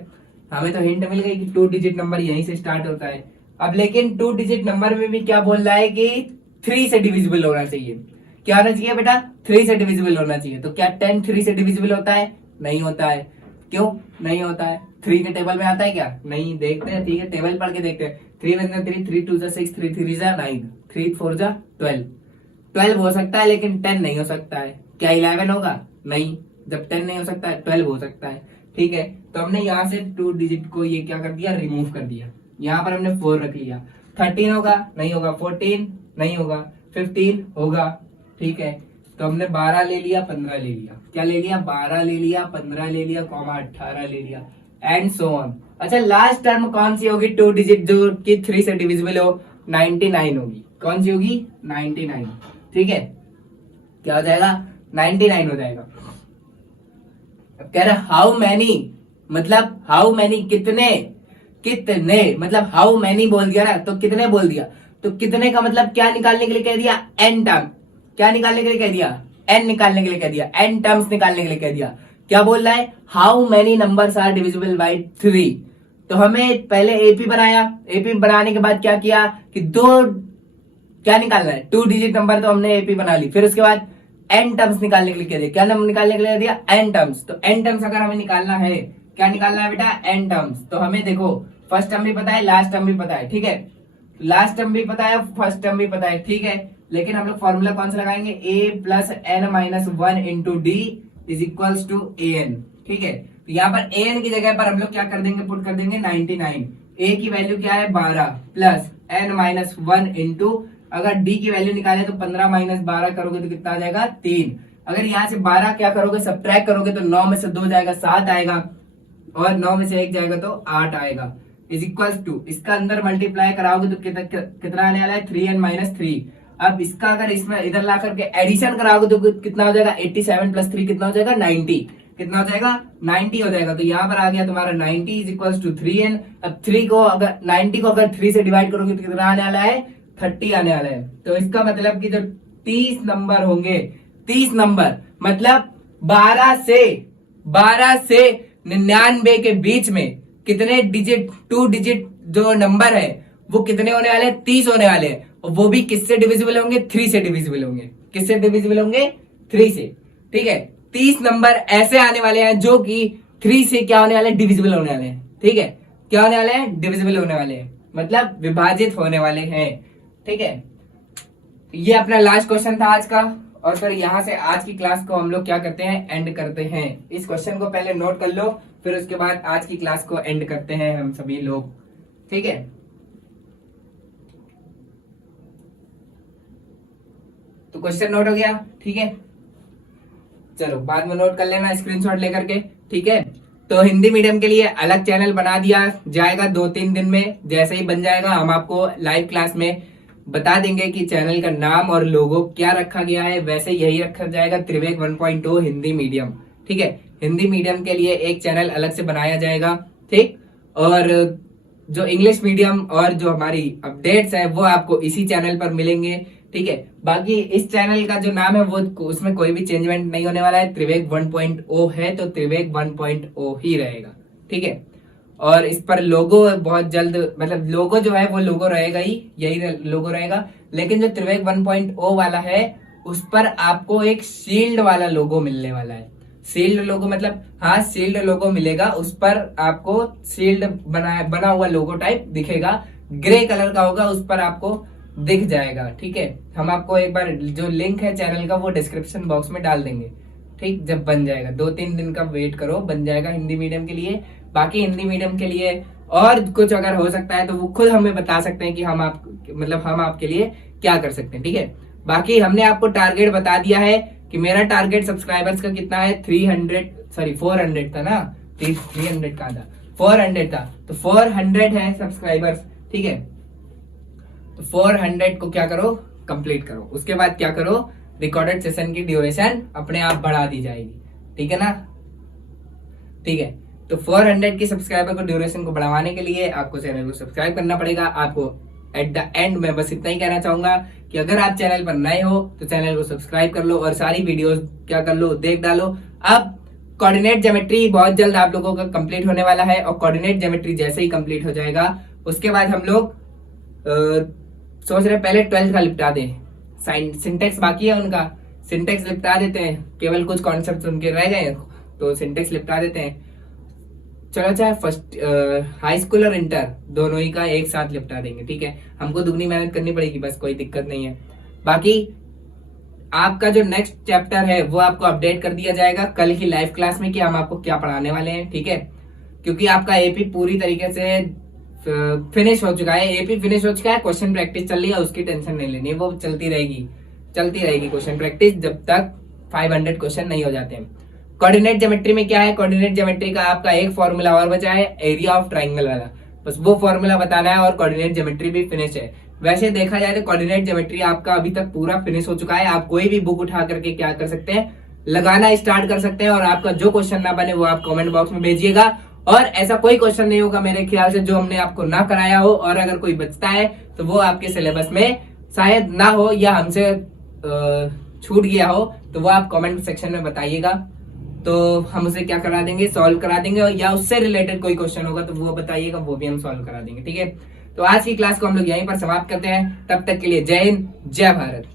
हमें तो हिंट मिल गई कि 2 डिजिट नंबर यहीं से स्टार्ट होता है। अब लेकिन 2 डिजिट नंबर में भी क्या बोल रहा है कि 3 से डिविजिबल होना चाहिए। क्या होना चाहिए बेटा, 3 से डिविजिबल होना चाहिए। तो क्या 10 3 से डिविजिबल होता है, नहीं होता है। क्यों नहीं होता है, 3 के टेबल में आता है क्या, नहीं। देखते हैं, ठीक है, टेबल पढ़ के देखते हैं। 3 1 3, 3 2 6, 3 3 9, 3 4 12, 12 हो सकता है लेकिन 10 नहीं हो सकता है। क्या 11 होगा? नहीं, जब 10 नहीं हो सकता है 12 हो सकता है। ठीक है, तो हमने यहाँ से 2 डिजिट को ये क्या कर दिया, रिमूव कर दिया। यहाँ पर हमने 4 रख लिया। 13 होगा? नहीं होगा। 14 नहीं होगा। 15 होगा। ठीक है, तो हमने 12 ले लिया, 15 ले लिया। क्या ले लिया? 12 ले लिया, 15 ले लिया, 18 ले लिया, एंड सो ऑन। अच्छा, लास्ट टर्म कौन सी होगी 2 डिजिट जो कि 3 से डिविजिबल हो? 99 होगी। कौन सी होगी? 99। ठीक है, क्या हो जाएगा? 99 हो जाएगा। अब कह रहा हाउ मैनी, मतलब हाउ मैनी कितने, कितने मतलब हाउ मैनी बोल दिया ना, तो कितने बोल दिया, तो कितने का मतलब क्या निकालने के लिए कह दिया? N term. क्या निकालने के लिए कह दिया? एन निकालने के लिए कह दिया, एन टर्म्स निकालने के लिए कह दिया। क्या बोल रहा है? How many numbers are divisible by 3। तो हमें पहले एपी बनाया, एपी बनाने के बाद क्या किया कि दो क्या निकालना है, 2 डिजिट नंबर, तो हमने एपी बना ली। फिर उसके बाद एन टर्म्स निकालने के लिए कह दिया। क्या नंबर निकालने के लिए दिया? N terms. तो एन टर्म्स अगर हमें निकालना है, क्या निकालना है बेटा? N terms. तो हमें देखो फर्स्ट टर्म भी पता है, लास्ट टर्म भी पता है। ठीक है, लास्ट टर्म भी पता है, फर्स्ट टर्म भी पता है। ठीक है, लेकिन हम लोग फॉर्मूला कौन सा लगाएंगे? a plus n minus 1 into d is equals to a n. ठीक है, तो यहाँ पर ए एन की जगह पर हम लोग क्या कर देंगे? पुट कर देंगे 99। a की वैल्यू क्या है? 12 प्लस एन माइनस 1 इंटू, अगर डी की वैल्यू निकाले तो 15 माइनस 12 करोगे तो कितना आ जाएगा? 3। अगर यहाँ से 12 क्या करोगे? सब्ट्रैक्ट करोगे तो 9 में से 2 जाएगा 7 आएगा, और 9 में से 1 जाएगा तो 8 आएगा, इज इक्वल टू, इसका अंदर मल्टीप्लाई कराओगे तो कितना आने वाला है? 3n minus 3। अब इसका अगर इसमें इधर ला करके एडिशन कराओगे तो कितना हो जाएगा? 87 प्लस 3 कितना हो जाएगा? 90। कितना हो जाएगा? 90 हो जाएगा। तो यहाँ पर आ गया तुम्हारा 90 इज इक्वल टू 3n। अब 3 को अगर 90 को अगर 3 से डिवाइड करोगे तो कितना आने वाला है? 30 आने वाला है। तो इसका मतलब कि जो 30 नंबर होंगे, 30 नंबर मतलब 12 से 99 के बीच में कितने डिजिट, 2 डिजिट जो नंबर है वो कितने होने वाले हैं? 30 होने वाले हैं। और वो भी किससे डिविजिबल होंगे? 3 से डिविजिबल होंगे। किससे डिविजिबल होंगे? 3 से। ठीक है, 30 नंबर ऐसे आने वाले हैं जो कि 3 से क्या होने वाले हैं? डिविजिबल होने वाले हैं। ठीक है, क्या होने वाले हैं? डिविजिबल होने वाले हैं, मतलब विभाजित होने वाले हैं। ठीक है, ये अपना लास्ट क्वेश्चन था आज का। और फिर यहाँ से आज की क्लास को हम लोग क्या करते हैं? एंड करते हैं। इस क्वेश्चन को पहले नोट कर लो, फिर उसके बाद आज की क्लास को एंड करते हैं हम सभी लोग। ठीक है, तो क्वेश्चन नोट हो गया? ठीक है, चलो बाद में नोट कर लेना स्क्रीनशॉट लेकर के। ठीक है, तो हिंदी मीडियम के लिए अलग चैनल बना दिया जाएगा 2-3 दिन में। जैसे ही बन जाएगा हम आपको लाइव क्लास में बता देंगे कि चैनल का नाम और लोगो क्या रखा गया है। वैसे यही रखा जाएगा, त्रिवेक 1.0 हिंदी मीडियम। ठीक है, हिंदी मीडियम के लिए एक चैनल अलग से बनाया जाएगा। ठीक, और जो इंग्लिश मीडियम और जो हमारी अपडेट्स है वो आपको इसी चैनल पर मिलेंगे। ठीक है, बाकी इस चैनल का जो नाम है वो उसमें कोई भी चेंजमेंट नहीं होने वाला है। त्रिवेक 1.0 है तो त्रिवेक 1.0 ही रहेगा। ठीक है, और इस पर लोगो बहुत जल्द, मतलब लोगो जो है वो लोगो रहेगा ही, यही लोगो रहेगा। लेकिन जो त्रिवेक 1.0 वाला है उस पर आपको एक शील्ड वाला लोगो मिलने वाला है। शील्ड लोगो मतलब, हाँ शील्ड लोगो मिलेगा, उस पर आपको शील्ड बना हुआ लोगो टाइप दिखेगा, ग्रे कलर का होगा, उस पर आपको दिख जाएगा। ठीक है, हम आपको एक बार जो लिंक है चैनल का वो डिस्क्रिप्शन बॉक्स में डाल देंगे। ठीक, जब बन जाएगा 2-3 दिन का वेट करो, बन जाएगा हिंदी मीडियम के लिए। बाकी हिंदी मीडियम के लिए और कुछ अगर हो सकता है तो वो खुद हमें बता सकते हैं कि हम आपके लिए क्या कर सकते हैं। ठीक है, बाकी हमने आपको टारगेट बता दिया है कि मेरा टारगेट सब्सक्राइबर्स का कितना है? 400 था ना, 300 कहा था, 400 था, तो 400 है सब्सक्राइबर्स। ठीक है, तो 400 को क्या करो? कंप्लीट करो। उसके बाद क्या करो? रिकॉर्डेड सेशन की ड्यूरेशन अपने आप बढ़ा दी जाएगी। ठीक है ना? ठीक है, तो 400 की सब्सक्राइबर को ड्यूरेशन को बढ़ाने के लिए आपको चैनल को सब्सक्राइब करना पड़ेगा। आपको एट द एंड में बस इतना ही कहना चाहूंगा कि अगर आप चैनल पर नए हो तो चैनल को सब्सक्राइब कर लो और सारी वीडियोस क्या कर लो? देख डालो। अब कोऑर्डिनेट ज्योमेट्री बहुत जल्द आप लोगों का कंप्लीट होने वाला है, और कोऑर्डिनेट ज्योमेट्री जैसे ही कंप्लीट हो जाएगा उसके बाद हम लोग सोच रहे पहले 12th का लिपटा दें। सिंटेक्स बाकी है उनका, सिंटेक्स लिपटा देते हैं, केवल कुछ कॉन्सेप्ट उनके रह गए तो सिंटेक्स लिपटा देते हैं। चलो, चाहे फर्स्ट हाई स्कूल और इंटर दोनों ही का एक साथ लिपटा देंगे। ठीक है, हमको दुगनी मेहनत करनी पड़ेगी, बस कोई दिक्कत नहीं है। बाकी आपका जो नेक्स्ट चैप्टर है वो आपको अपडेट कर दिया जाएगा कल की लाइव क्लास में कि हम आपको क्या पढ़ाने वाले हैं, ठीक है। क्योंकि आपका एपी पूरी तरीके से फिनिश हो चुका है, एपी फिनिश हो चुका है, क्वेश्चन प्रैक्टिस चल रही है, उसकी टेंशन नहीं लेनी, वो चलती रहेगी क्वेश्चन प्रैक्टिस जब तक 500 क्वेश्चन नहीं हो जाते हैं। कोऑर्डिनेट ज्योमेट्री में क्या है, कोऑर्डिनेट ज्योमेट्री का आपका एक फॉर्मूला और बचा है, एरिया ऑफ ट्राइंगल वाला, बस वो फॉर्मूला बताना है और कोऑर्डिनेट ज्योमेट्री भी फिनिश है। वैसे देखा जाए तो कोऑर्डिनेट ज्योमेट्री आपका अभी तक पूरा फिनिश हो चुका है। आप कोई भी बुक उठा करके क्या कर सकते हैं, लगाना स्टार्ट कर सकते हैं, और आपका जो क्वेश्चन ना बने वो आप कमेंट बॉक्स में भेजिएगा। और ऐसा कोई क्वेश्चन नहीं होगा मेरे ख्याल से जो हमने आपको ना कराया हो, और अगर कोई बचता है तो वो आपके सिलेबस में शायद ना हो या हमसे छूट गया हो, तो वो आप कमेंट सेक्शन में बताइएगा, तो हम उसे क्या करा देंगे, सॉल्व करा देंगे, या उससे रिलेटेड कोई क्वेश्चन होगा तो वो बताइएगा, वो भी हम सॉल्व करा देंगे, ठीक है। तो आज की क्लास को हम लोग यहीं पर समाप्त करते हैं। तब तक के लिए जय हिंद, जय भारत।